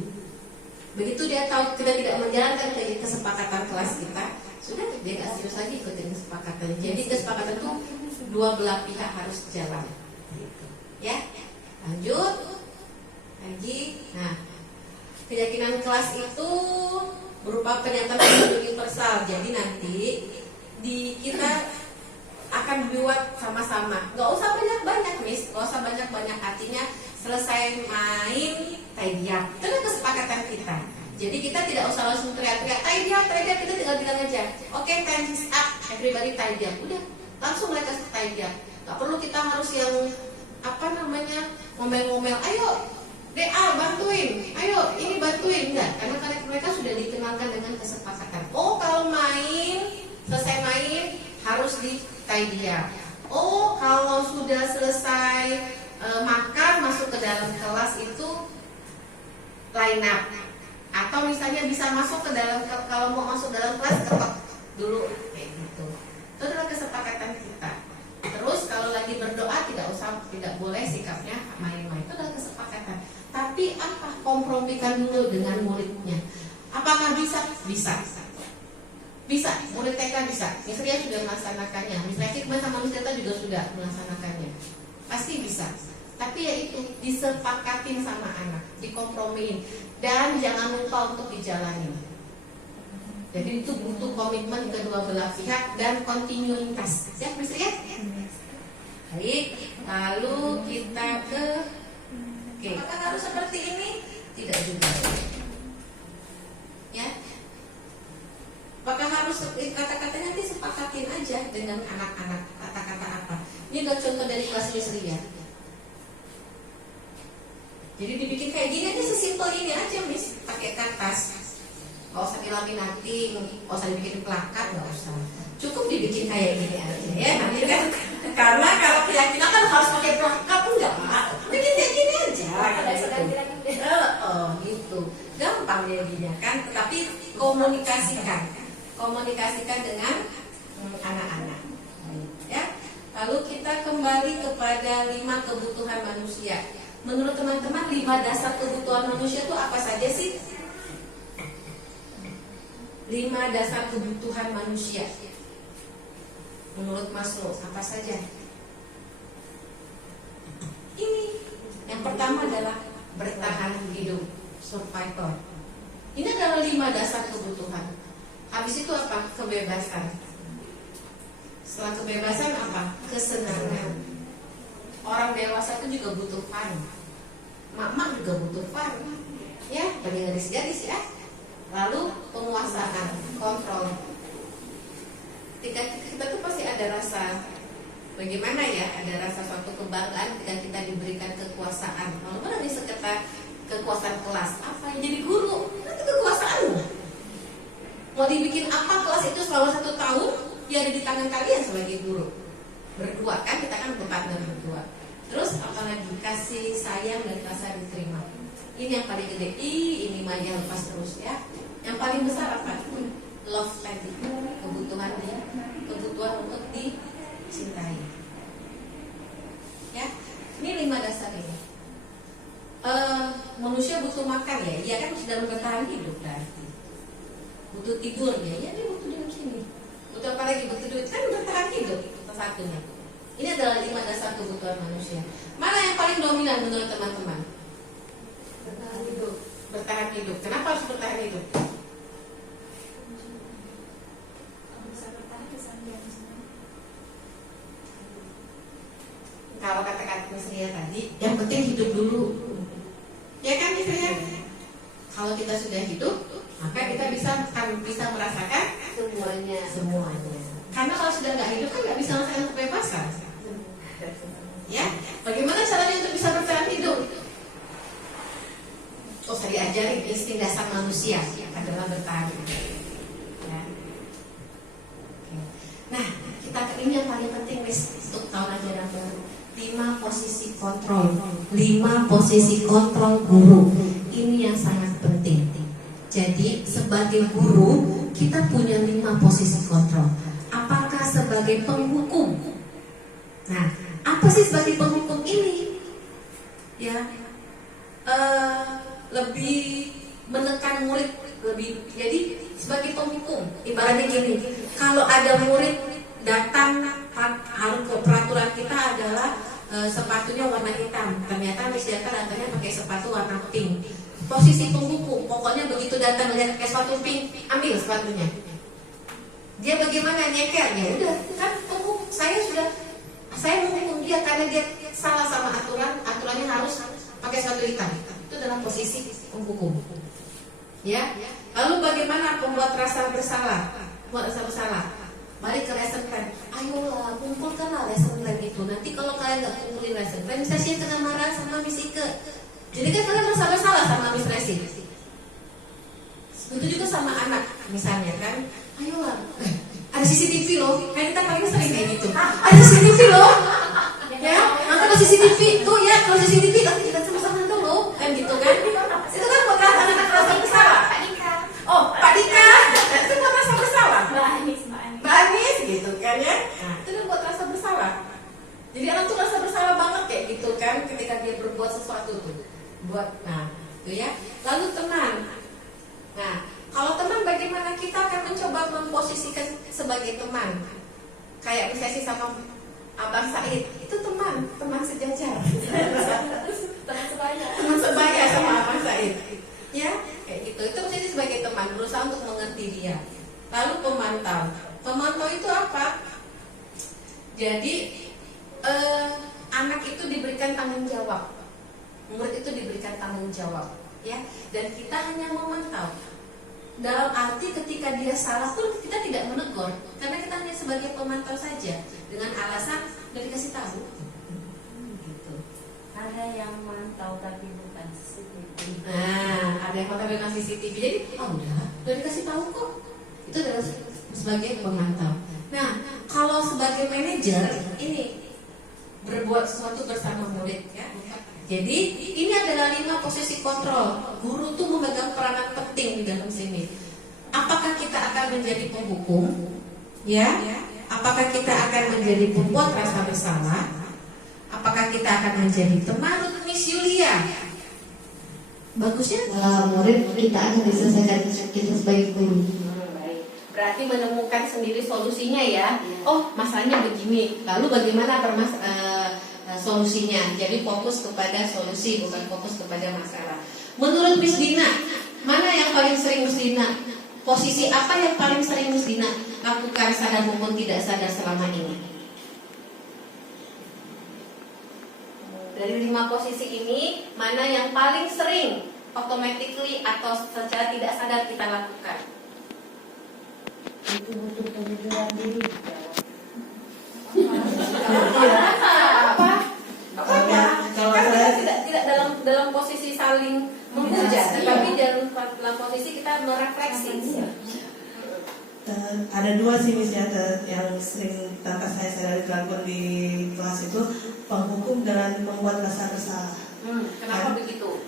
Begitu dia tahu kita tidak menjalankan kesepakatan kelas kita, sudah dia nggak serius lagi ikutin kesepakatan. Jadi kesepakatan itu dua belah pihak harus jalan. Ya, lanjut lagi. Nah, keyakinan kelas itu berupa pernyataan universal. Jadi nanti kita akan buat sama-sama. Nggak usah banyak-banyak, Miss. Nggak usah banyak-banyak. Artinya selesai main tidy up. Itu kan kesepakatan kita. Jadi kita tidak usah langsung teriak-teriak tidy up. Kita tinggal bilang aja. Oke, time's up. Everybody tidy up. Udah, langsung mereka tidy up. Nggak perlu kita harus yang ngomel-ngomel. Ayo, DA bantuin. Ayo, ini bantuin. Enggak, karena mereka sudah dikenalkan dengan kesepakatan. Oh, kalau selesai main harus di tidy up. Oh, kalau sudah selesai makan masuk ke dalam kelas itu line up. Atau misalnya bisa masuk ke dalam, kalau mau masuk dalam kelas ketok dulu kayak gitu. Itu adalah kesepakatan kita. Terus kalau lagi berdoa tidak boleh sikapnya main-main. Itu adalah kesepakatan. Tapi apa? Kompromikan dulu dengan muridnya. Apakah bisa? Bisa. Murid TK bisa. Misalnya sudah melaksanakannya. Misalnya Hikmah sama Miss Teta juga sudah melaksanakannya. Pasti bisa. Tapi ya itu disepakatin sama anak, dikompromiin, dan jangan lupa untuk dijalani. Jadi itu butuh komitmen kedua belah pihak dan kontinuitas. Siap, Miss ya? Baik. Lalu kita ke apakah harus seperti ini? Tidak juga. Ya. Apakah harus kata-katanya nanti sepakatin aja dengan anak-anak, kata-kata apa? Ini udah contoh dari kelas Miss Ria. Jadi dibikin kayak gini aja, sesimpel ini aja, Miss. Pakai kertas, nggak usah dilaminating, nggak usah dibikin plakat, nggak usah. Cukup dibikin kayak gini aja, ya. Nanti kan, karena kalau keyakinan kan harus pakai perangkat enggak, bikin kayak gini aja. Gitu, gampang jadinya kan. Tetapi komunikasikan dengan anak-anak. Ya, lalu kita kembali kepada 5 kebutuhan manusia. Menurut teman-teman 5 dasar kebutuhan manusia itu apa saja sih? 5 dasar kebutuhan manusia menurut Maslow apa saja? Ini yang pertama adalah bertahan hidup, survival. Ini adalah 5 dasar kebutuhan. Habis itu apa? Kebebasan. Setelah kebebasan apa? Kesenangan. Orang dewasa itu juga butuh fun. Mak-mak juga butuh fun. Ya, bagi gadis-gadis ya. Lalu penguasaan, kontrol. Ketika kita tuh pasti ada rasa bagaimana ya, ada rasa suatu kebanggaan ketika kita diberikan kekuasaan. Walaupun hanya sekedar kekuasaan kelas, apa yang jadi guru, itu kekuasaan. Mau dibikin apa kelas itu selama 1 tahun, ya ada di tangan kalian sebagai guru. Berdua kan, kita kan berpartner berdua. Terus apalagi kasih sayang dan rasa diterima. Ini yang paling gede. Ini mah yang lepas terus ya. Yang paling besar apa? Love tadi, kebutuhan untuk dicintai. Ya, ini 5 dasar ini. Manusia butuh makan ya, iya kan sudah bertahan hidup berarti. Butuh tidur ya, iya dia butuh di sini. Butuh apa lagi? Butuh duit kan bertahan hidup. Satunya. Ini adalah 5 dasar kebutuhan manusia. Mana yang paling dominan menurut teman-teman? Bertahan hidup. Bertahan hidup. Kenapa harus bertahan hidup? Kalau kata-kata saya tadi, yang penting hidup dulu. Ya kan gitu ya. Kalau kita sudah hidup, maka kita bisa merasakan semuanya. Karena kalau sudah nggak hidup kan nggak bisa merasakan kebebasan. Ya, bagaimana caranya untuk bisa bertahan hidup? Oh, saya diajarin insting dasar manusia adalah bertahan hidup. Ya. Nah, kita ini yang paling penting untuk tahun ajaran baru. 5 posisi kontrol, 5 posisi kontrol guru. Ini yang sangat penting. Jadi sebagai guru kita punya 5 posisi kontrol. Apakah sebagai penghukum? Nah, apa sih sebagai penghukum ini? Ya, lebih menekan murid lebih. Jadi sebagai penghukum, ibaratnya gini, kalau ada murid datang harus peraturan kita adalah sepatunya warna hitam. Ternyata Miss Data datangnya pakai sepatu warna pink. Posisi penghukum, pokoknya begitu datang lihat pakai sepatu pink, ambil sepatunya. Dia bagaimana nyeker? Ya udah, kan penghukum saya menghukum dia karena dia salah sama aturannya harus pakai sepatu hitam. Itu dalam posisi penghukum. Ya. Lalu bagaimana membuat rasa bersalah? Balik ke lesson plan. Ayolah, kumpulkanlah lesson plan itu. Nanti kalau kalian nggak kumpulin lesson plan, bisa sih kena marah sama Miss Ike. Jadi kan kalian merasa bersalah sama Miss Resi. Itu juga sama anak, misalnya kan. Ayolah, ada CCTV loh. Kan kita paling sering kayak gitu. Ada CCTV loh. Ya, nanti kalau CCTV tuh ya, kalau CCTV nanti kita sama-sama nonton loh. Kan gitu kan. Itu kan buat anak-anak merasa bersalah. Oh, Pak Dika. Itu buat rasa bersalah. Banis gitu kan ya. Nah, itu kan buat rasa bersalah. Jadi anak tuh rasa bersalah banget kayak gitu kan ketika dia berbuat sesuatu tuh. Itu ya. Lalu teman. Nah, kalau teman bagaimana kita akan mencoba memposisikan sebagai teman. Kayak misalnya sih sama Abang Said, itu teman sejajar. Teman sebaya sama Abang Said. Ya, kayak gitu. Itu misalnya sebagai teman, berusaha untuk mengerti dia. Lalu pemantau. Pemantau itu apa? Jadi anak itu diberikan tanggung jawab, murid itu diberikan tanggung jawab, ya. Dan kita hanya memantau. Dalam arti ketika dia salah pun kita tidak menegur, karena kita hanya sebagai pemantau saja, dengan alasan udah dikasih tahu. Gitu. Ada yang mantau tapi bukan CCTV. Nah, ada yang mantau dengan CCTV. Jadi, udah dikasih tahu kok. Itu adalah sebagai pemantau. Nah, kalau sebagai manajer ini berbuat sesuatu bersama murid ya. Jadi ini adalah 5 posisi kontrol. Guru tuh memegang peranan penting di dalam sini. Apakah kita akan menjadi penghukum? Ya. Apakah kita akan menjadi pembuat rasa bersalah? Apakah kita akan menjadi teman Miss Yulia? Bagusnya Murid kita akan diselesaikan kita sebagai guru. baik. Berarti menemukan sendiri solusinya ya. Oh, masalahnya begini. Lalu bagaimana solusinya? Jadi fokus kepada solusi, bukan fokus kepada masalah. Menurut Miss Dina, mana yang paling sering Miss Dina? Posisi apa yang paling sering Miss Dina lakukan sadar maupun tidak sadar selama ini? Dari 5 posisi ini, mana yang paling sering automatically atau secara tidak sadar kita lakukan? Itu butuh kejujuran diri. Apa? Kalau Kan saya kita tidak dalam posisi saling menghujat, tetapi dalam posisi kita merefleksi. Ada 2 sih Miss ya, yang sering tanpa saya sadari dilakukan di kelas itu, penghukum dan membuat rasa bersalah. Kenapa begitu?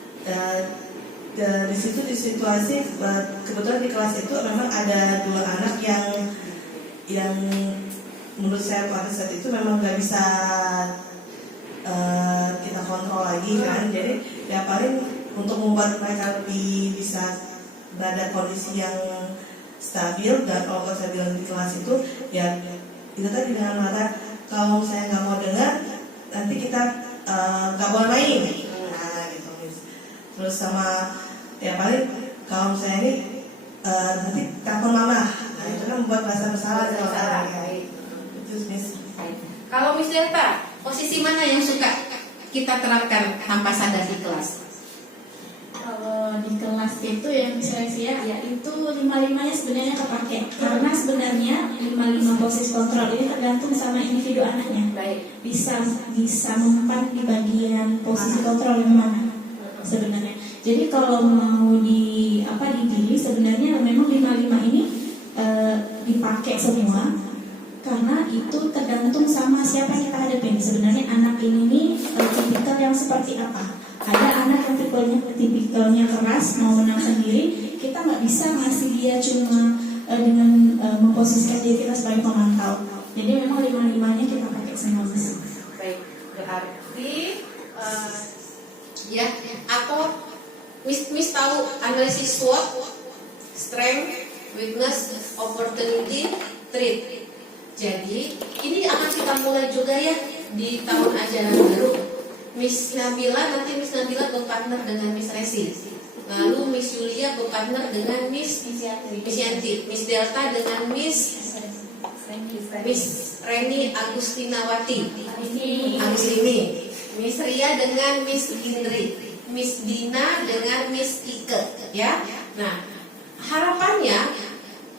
Dan di situ di situasi kebetulan di kelas itu memang ada 2 anak yang menurut saya pada saat itu memang nggak bisa kita kontrol lagi kan. Jadi ya paling untuk membuat mereka lebih bisa berada kondisi yang stabil, dan kalau saya bilang di kelas itu ya itu tadi dengan mata, kalau saya nggak mau dengar nanti kita nggak boleh main, nah gitu Miss. Terus sama ya paling kalau saya ini nanti telepon mama, nah itu kan membuat rasa bersalah dan salah ya. Itu Miss. Kalau Miss Delta, posisi mana yang suka kita terapkan tanpa sadar di kelas? Kalau di kelas itu yang misalnya ya itu 5-5-nya sebenarnya kepake, karena sebenarnya 5-5 posisi kontrol ini tergantung sama individu anaknya. Baik. Bisa mempan di bagian posisi kontrol yang mana sebenarnya. Jadi kalau mau dipilih sebenarnya memang 5-5 ini dipakai semua, karena itu tergantung sama siapa yang kita hadapin. Sebenarnya anak ini nih tipikal yang seperti apa. Ada anak yang tipikalnya keras, mau menang sendiri, kita nggak bisa ngasih dia cuma dengan memposisikan diri kita sebagai pemantau. Jadi memang 5-5-nya kita pakai semua. Baik, berarti ya, atau Miss tahu analisis SWOT, strength, weakness, opportunity, threat. Jadi ini akan kita mulai juga ya di tahun ajaran baru. Miss Nabila nanti Miss Nabila berpartner dengan Miss Resi, lalu Miss Yulia berpartner dengan Miss Yanti, Miss Delta dengan Miss Reni Agustinawati, Agustini, Miss Ria dengan Miss Indri, Miss Dina dengan Miss Ike, ya. Nah, harapannya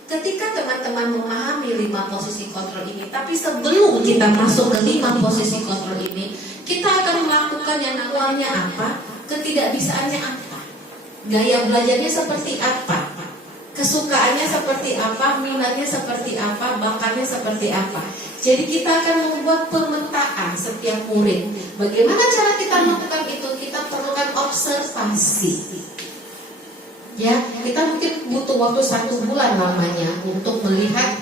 ketika teman-teman memahami 5 posisi kontrol ini, tapi sebelum kita masuk ke 5 posisi kontrol ini, kita akan melakukan yang namanya apa? Ketidakbisaannya apa? Gaya belajarnya seperti apa? Kesukaannya seperti apa? Minatnya seperti apa? Bakatnya seperti apa? Jadi kita akan membuat pemetaan setiap murid. Bagaimana cara kita melakukan itu? Kita perlukan observasi. Ya, kita mungkin butuh waktu 1 bulan lamanya untuk melihat,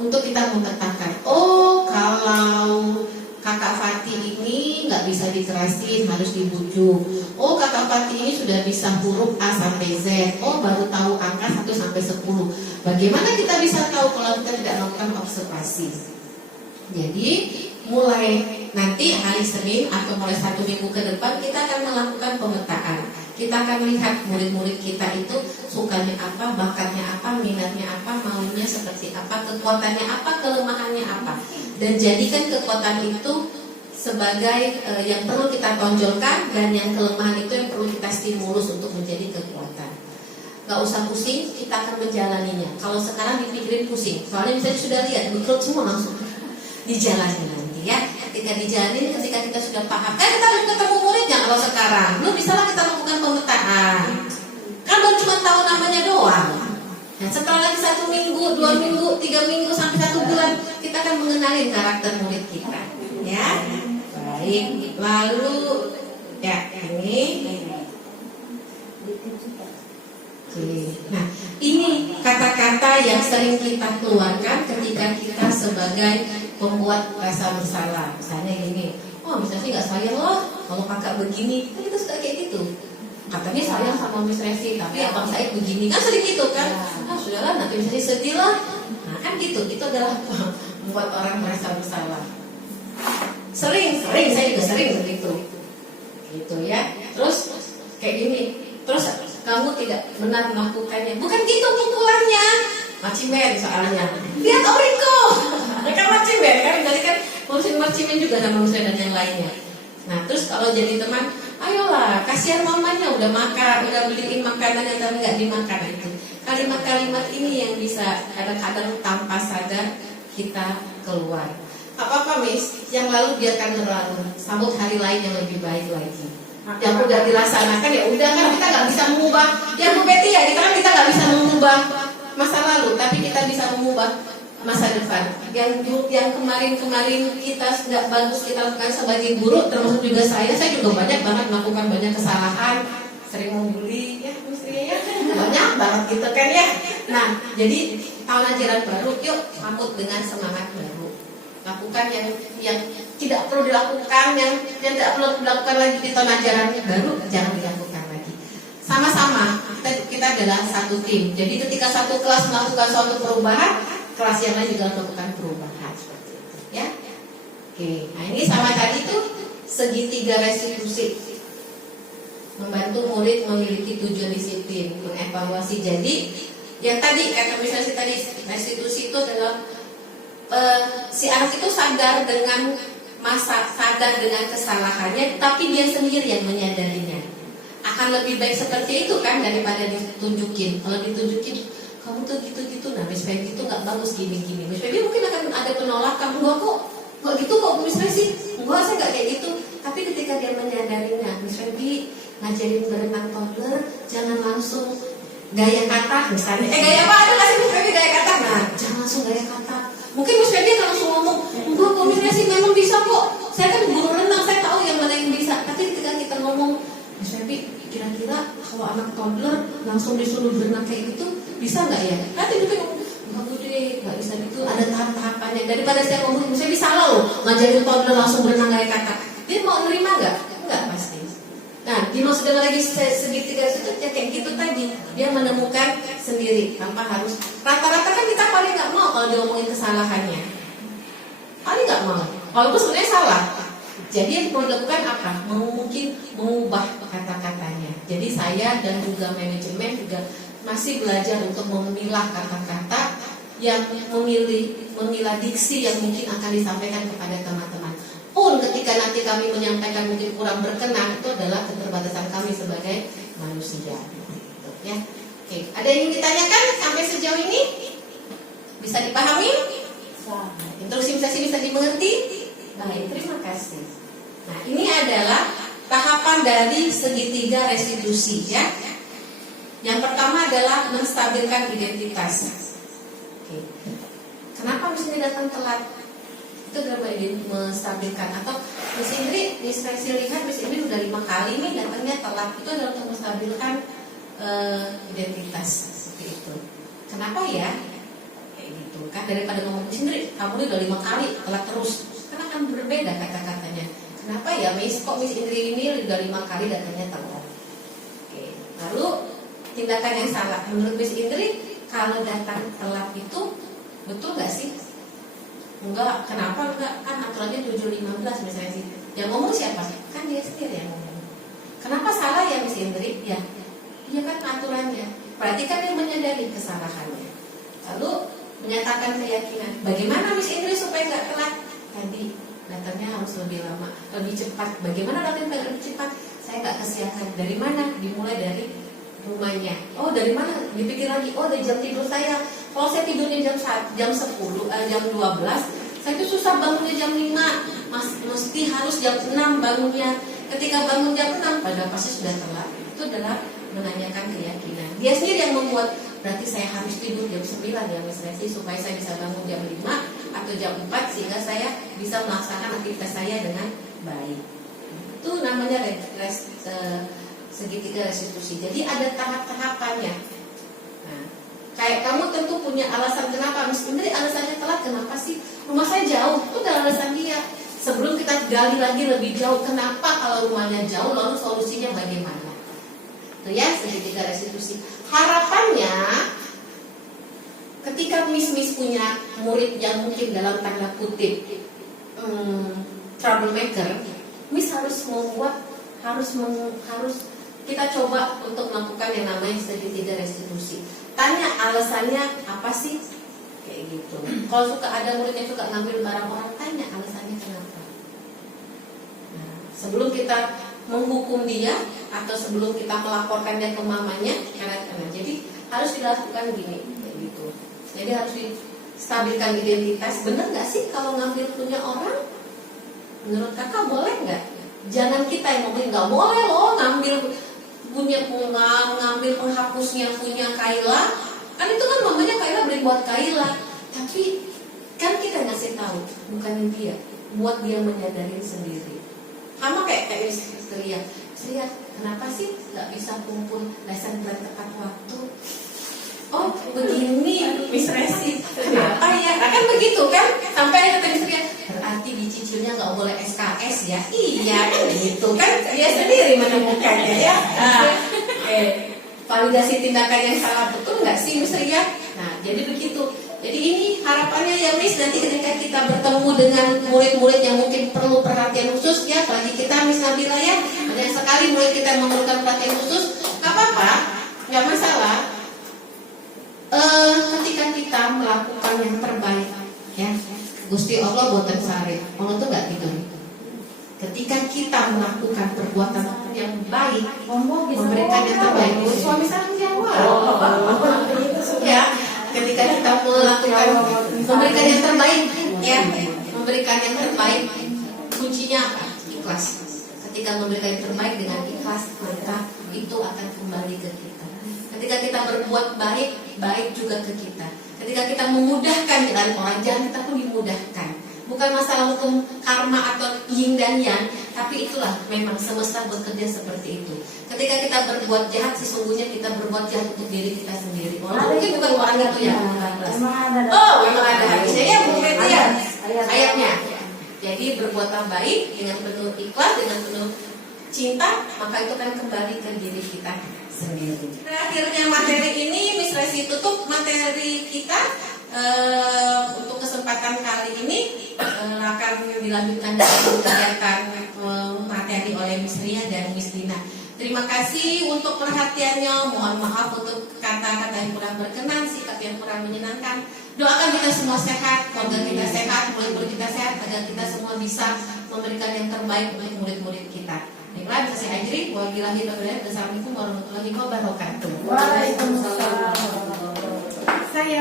untuk kita memetakan. Oh, kalau kakak Fatih ini nggak bisa dikerasin, harus dibujuk. Oh, kakak Fatih ini sudah bisa huruf A sampai Z. Oh, baru tahu angka 1 sampai 10. Bagaimana kita bisa tahu kalau kita tidak melakukan observasi? Jadi, mulai nanti hari Senin atau mulai 1 minggu ke depan kita akan melakukan pemetaan. Kita akan lihat murid-murid kita itu sukanya apa, bakatnya apa, minatnya apa, maunya seperti apa, kekuatannya apa, kelemahannya apa. Dan jadikan kekuatan itu sebagai yang perlu kita tonjolkan, dan yang kelemahan itu yang perlu kita stimulus untuk menjadi kekuatan. Gak usah pusing, kita akan menjalaninya. Kalau sekarang dipikirin pusing, soalnya misalnya sudah lihat, mikrot semua langsung dijalani nanti ya. Ketika dijalani, ketika kita sudah paham, kan kita belum ketemu muridnya. Kalau sekarang belum bisalah kita lakukan pemetaan, kan baru cuma tahu namanya doang. Nah, setelah lagi 1 minggu, 2 minggu, 3 minggu sampai 1 bulan, kita akan mengenali karakter murid kita. ya. Baik. Lalu ya ini. Oke. Nah, ini kata-kata yang sering kita keluarkan ketika kita sebagai pembuat rasa bersalah. Misalnya gini, oh misalnya sih nggak sayang loh kalau kakak begini, kan kita suka kayak gitu. Katanya sayang sama Miss Resi, tapi abang saya begini, kan sering gitu kan. Ah sudahlah, nanti misalnya sedih lah. Nah kan gitu, itu adalah membuat orang merasa bersalah. Sering, saya juga sering begitu. Gitu ya. Terus kayak gini, terus kamu tidak benar melakukannya. Bukan gitu pukulannya. Macimen soalnya. Lihat Oriko. Mereka macimen kan, jadi kan ngurusin macimen juga sama Muslim dan yang lainnya. Nah, terus kalau jadi teman, ayolah, kasihan mamanya udah makan, udah beliin makanan yang tapi nggak dimakan itu. Kalimat-kalimat ini yang bisa kadang-kadang tanpa sadar kita keluar. Apa-apa Miss, yang lalu biarkan berlalu. Sambut hari lain yang lebih baik lagi. Yang udah dilaksanakan ya udah kan, kita nggak bisa mengubah. Ya Bu Betty ya, kita nggak bisa mengubah masa lalu, tapi kita bisa mengubah masa depan. Yang kemarin kita nggak bagus kita lakukan sebagai guru, termasuk juga saya juga banyak banget melakukan banyak kesalahan, sering membuli ya mestinya ya, banyak banget gitu kan ya. Nah jadi tahun ajaran baru, yuk sambut dengan semangat baru. Lakukan yang tidak perlu dilakukan, yang tidak perlu dilakukan lagi di tahun ajaran baru, jangan dilakukan lagi. Sama-sama kita adalah satu tim. Jadi ketika satu kelas melakukan suatu perubahan, kelas yang lain juga melakukan perubahan seperti itu, ya. Oke, nah ini sama tadi tuh segitiga restitusi, membantu murid memiliki tujuan disiplin, mengevaluasi. Jadi yang tadi kata misalnya tadi restitusi itu adalah si anak itu sadar dengan sadar dengan kesalahannya, tapi dia sendiri yang menyadarinya. Akan lebih baik seperti itu kan daripada ditunjukin. Kalau ditunjukin kamu tuh gitu-gitu, nah Miss Feby itu nggak bagus gini-gini. Miss Feby mungkin akan ada penolakan, enggak gitu kok Miss Feby, enggak saya nggak kayak gitu. Tapi ketika dia menyadarinya, Miss Feby ngajarin berenang toddler, jangan langsung gaya kata misalnya. Gaya apa ada nggak sih Miss Feby gaya kata? Nah, jangan langsung gaya kata. Mungkin Miss Feby akan langsung ngomong, enggak kok Miss Feby memang bisa kok. Saya kan guru renang, saya tahu yang mana yang bisa. Tapi ketika kita ngomong, Miss Feby kira-kira kalau anak toddler langsung disuruh berenang kayak gitu bisa nggak ya? Nanti mungkin nggak bude, nggak bisa gitu. Ada tahap-tahapannya. Daripada saya ngomong, Miss Feby salah loh ngajarin toddler langsung berenang gaya kata. Dia mau nerima nggak? Nggak pasti. Nah, dimaksud dengan lagi segitiga itu ya kayak gitu tadi. Dia menemukan sendiri tanpa harus. Rata-rata kan kita paling nggak mau kalau diomongin kesalahannya. Paling nggak mau. Walaupun sebenarnya salah. Jadi yang perlu dilakukan apa? Mungkin mengubah kata-katanya. Jadi saya dan juga manajemen juga masih belajar untuk memilah kata-kata yang memilah diksi yang mungkin akan disampaikan kepada teman-teman. Pun ketika nanti kami menyampaikan mungkin kurang berkenan, itu adalah keterbatasan kami sebagai manusia. Ya. Oke, ada yang ingin ditanyakan sampai sejauh ini? Bisa dipahami? Instruksi bisa dimengerti? Baik, terima kasih. Nah, ini adalah tahapan dari segitiga restitusi ya. Yang pertama adalah menstabilkan identitas. Oke. Kenapa mesti datang telat? Itu adalah menstabilkan. Atau Miss Indri, Miss Resi lihat Miss Indri udah 5 kali nih datangnya telat. Itu adalah untuk menstabilkan identitas seperti itu. Kenapa ya? Kayak gitu kan, daripada ngomong Miss Indri, kamu udah 5 kali telat terus. Karena kan berbeda kata-katanya. Kenapa ya Miss, kok Miss Indri ini udah 5 kali datangnya telat? Oke. Lalu tindakan yang salah menurut Miss Indri, kalau datang telat itu betul nggak sih? Enggak, kenapa enggak? Kan aturannya 7.15 misalnya sih. Yang ngomong siapa? Kan dia sendiri yang ngomong. Kenapa salah ya Miss Indri? Ya, dia kan aturannya. Berarti kan dia menyadari kesalahannya. Lalu menyatakan keyakinan. Bagaimana Miss Indri supaya nggak telat? Tadi datangnya harus lebih lama, lebih cepat. Bagaimana datangnya lebih cepat? Saya nggak kesiangan. Dari mana? Dimulai dari rumahnya. Oh, dari mana? Dipikir lagi. Oh, dari jam tidur saya. Kalau saya tidurnya jam 10, jam 12, saya itu susah bangunnya jam 5. Mesti harus jam 6 bangunnya. Ketika bangun jam 6, pada pasti sudah telat. Itu adalah menanyakan keyakinan. Dia sendiri yang membuat. Berarti saya harus tidur jam 9 ya Miss Resi supaya saya bisa bangun jam 5. atau jam 4 sehingga saya bisa melaksanakan aktivitas saya dengan baik. Itu namanya segitiga restitusi. Jadi ada tahap-tahapannya. Nah, kayak kamu tentu punya alasan kenapa. Sebenarnya alasannya telat kenapa sih? Rumah saya jauh, itu udah alasan dia. Sebelum kita gali lagi lebih jauh, kenapa kalau rumahnya jauh, lalu solusinya bagaimana? Itu ya, segitiga restitusi. Harapannya ketika Miss punya murid yang mungkin dalam tanda kutip troublemaker, Miss harus kita coba untuk melakukan yang namanya segitiga restitusi. Tanya alasannya apa sih, kayak gitu. Kalau suka ada murid yang suka ngambil barang orang, tanya alasannya kenapa. Nah, sebelum kita menghukum dia atau sebelum kita melaporkan dia ke mamanya, karena jadi harus dilakukan gini, kayak gitu. Jadi harus distabilkan identitas. Benar nggak sih kalau ngambil punya orang? Menurut kakak boleh nggak? Jangan kita yang ngomongin nggak boleh loh ngambil penghapusnya punya Kaila. Kan itu kan mamanya Kaila beli buat Kaila. Tapi kan kita ngasih tahu bukan dia, buat dia menyadari sendiri. Sama kayak Istria, kenapa sih nggak bisa kumpul lesan berat tepat waktu? Oh begini, Miss Resi, kenapa ya? Kan begitu kan? Sampai kata Miss Ria, berarti dicicilnya nggak boleh SKS ya? Iya, gitu kan? Dia sendiri menemukannya ya. Validasi tindakan yang salah betul nggak sih Miss Ria? Nah, jadi begitu. Jadi ini harapannya ya Miss, nanti ketika kita bertemu dengan murid-murid yang mungkin perlu perhatian khusus ya, bagi kita Miss Nabila ya, banyak sekali murid kita yang memerlukan perhatian khusus, nggak apa-apa, nggak masalah. Ketika kita melakukan yang terbaik, ya Gusti Allah boten sare, Allah tuh nggak gitu. Ketika kita melakukan perbuatan yang baik, memberikan yang terbaik, suami saya jawab. Ya, ketika kita melakukan memberikan yang terbaik, ya memberikan yang terbaik, kuncinya apa? Ikhlas. Ketika memberikan yang terbaik dengan ikhlas, maka itu akan kembali ke kita. Ketika kita berbuat baik, baik juga ke kita. Ketika kita memudahkan jalan orang, jangan kita pun dimudahkan. Bukan masalah hukum karma atau yin dan yang, tapi itulah memang semesta bekerja seperti itu. Ketika kita berbuat jahat, sesungguhnya kita berbuat jahat untuk diri kita sendiri. Mungkin bukan orang itu yang memang ada hadisnya ya, mungkin ya ayatnya. Jadi berbuatlah baik dengan penuh ikhlas, dengan penuh cinta, maka itu akan kembali ke diri kita sendiri. Akhirnya materi ini Miss Resi tutup materi kita untuk kesempatan kali ini akan dilanjutkan dengan kegiatan materi oleh Miss Ria dan Miss Dina. Terima kasih untuk perhatiannya. Mohon maaf untuk kata-kata yang kurang berkenan, sikap yang kurang menyenangkan. Doakan kita semua sehat, keluarga kita sehat, murid-murid kita sehat, agar kita semua bisa memberikan yang terbaik untuk murid-murid kita. Baiklah, bisa saya akhiri. Wassalamualaikum warahmatullahi wabarakatuh. Waalaikumsalam. Saya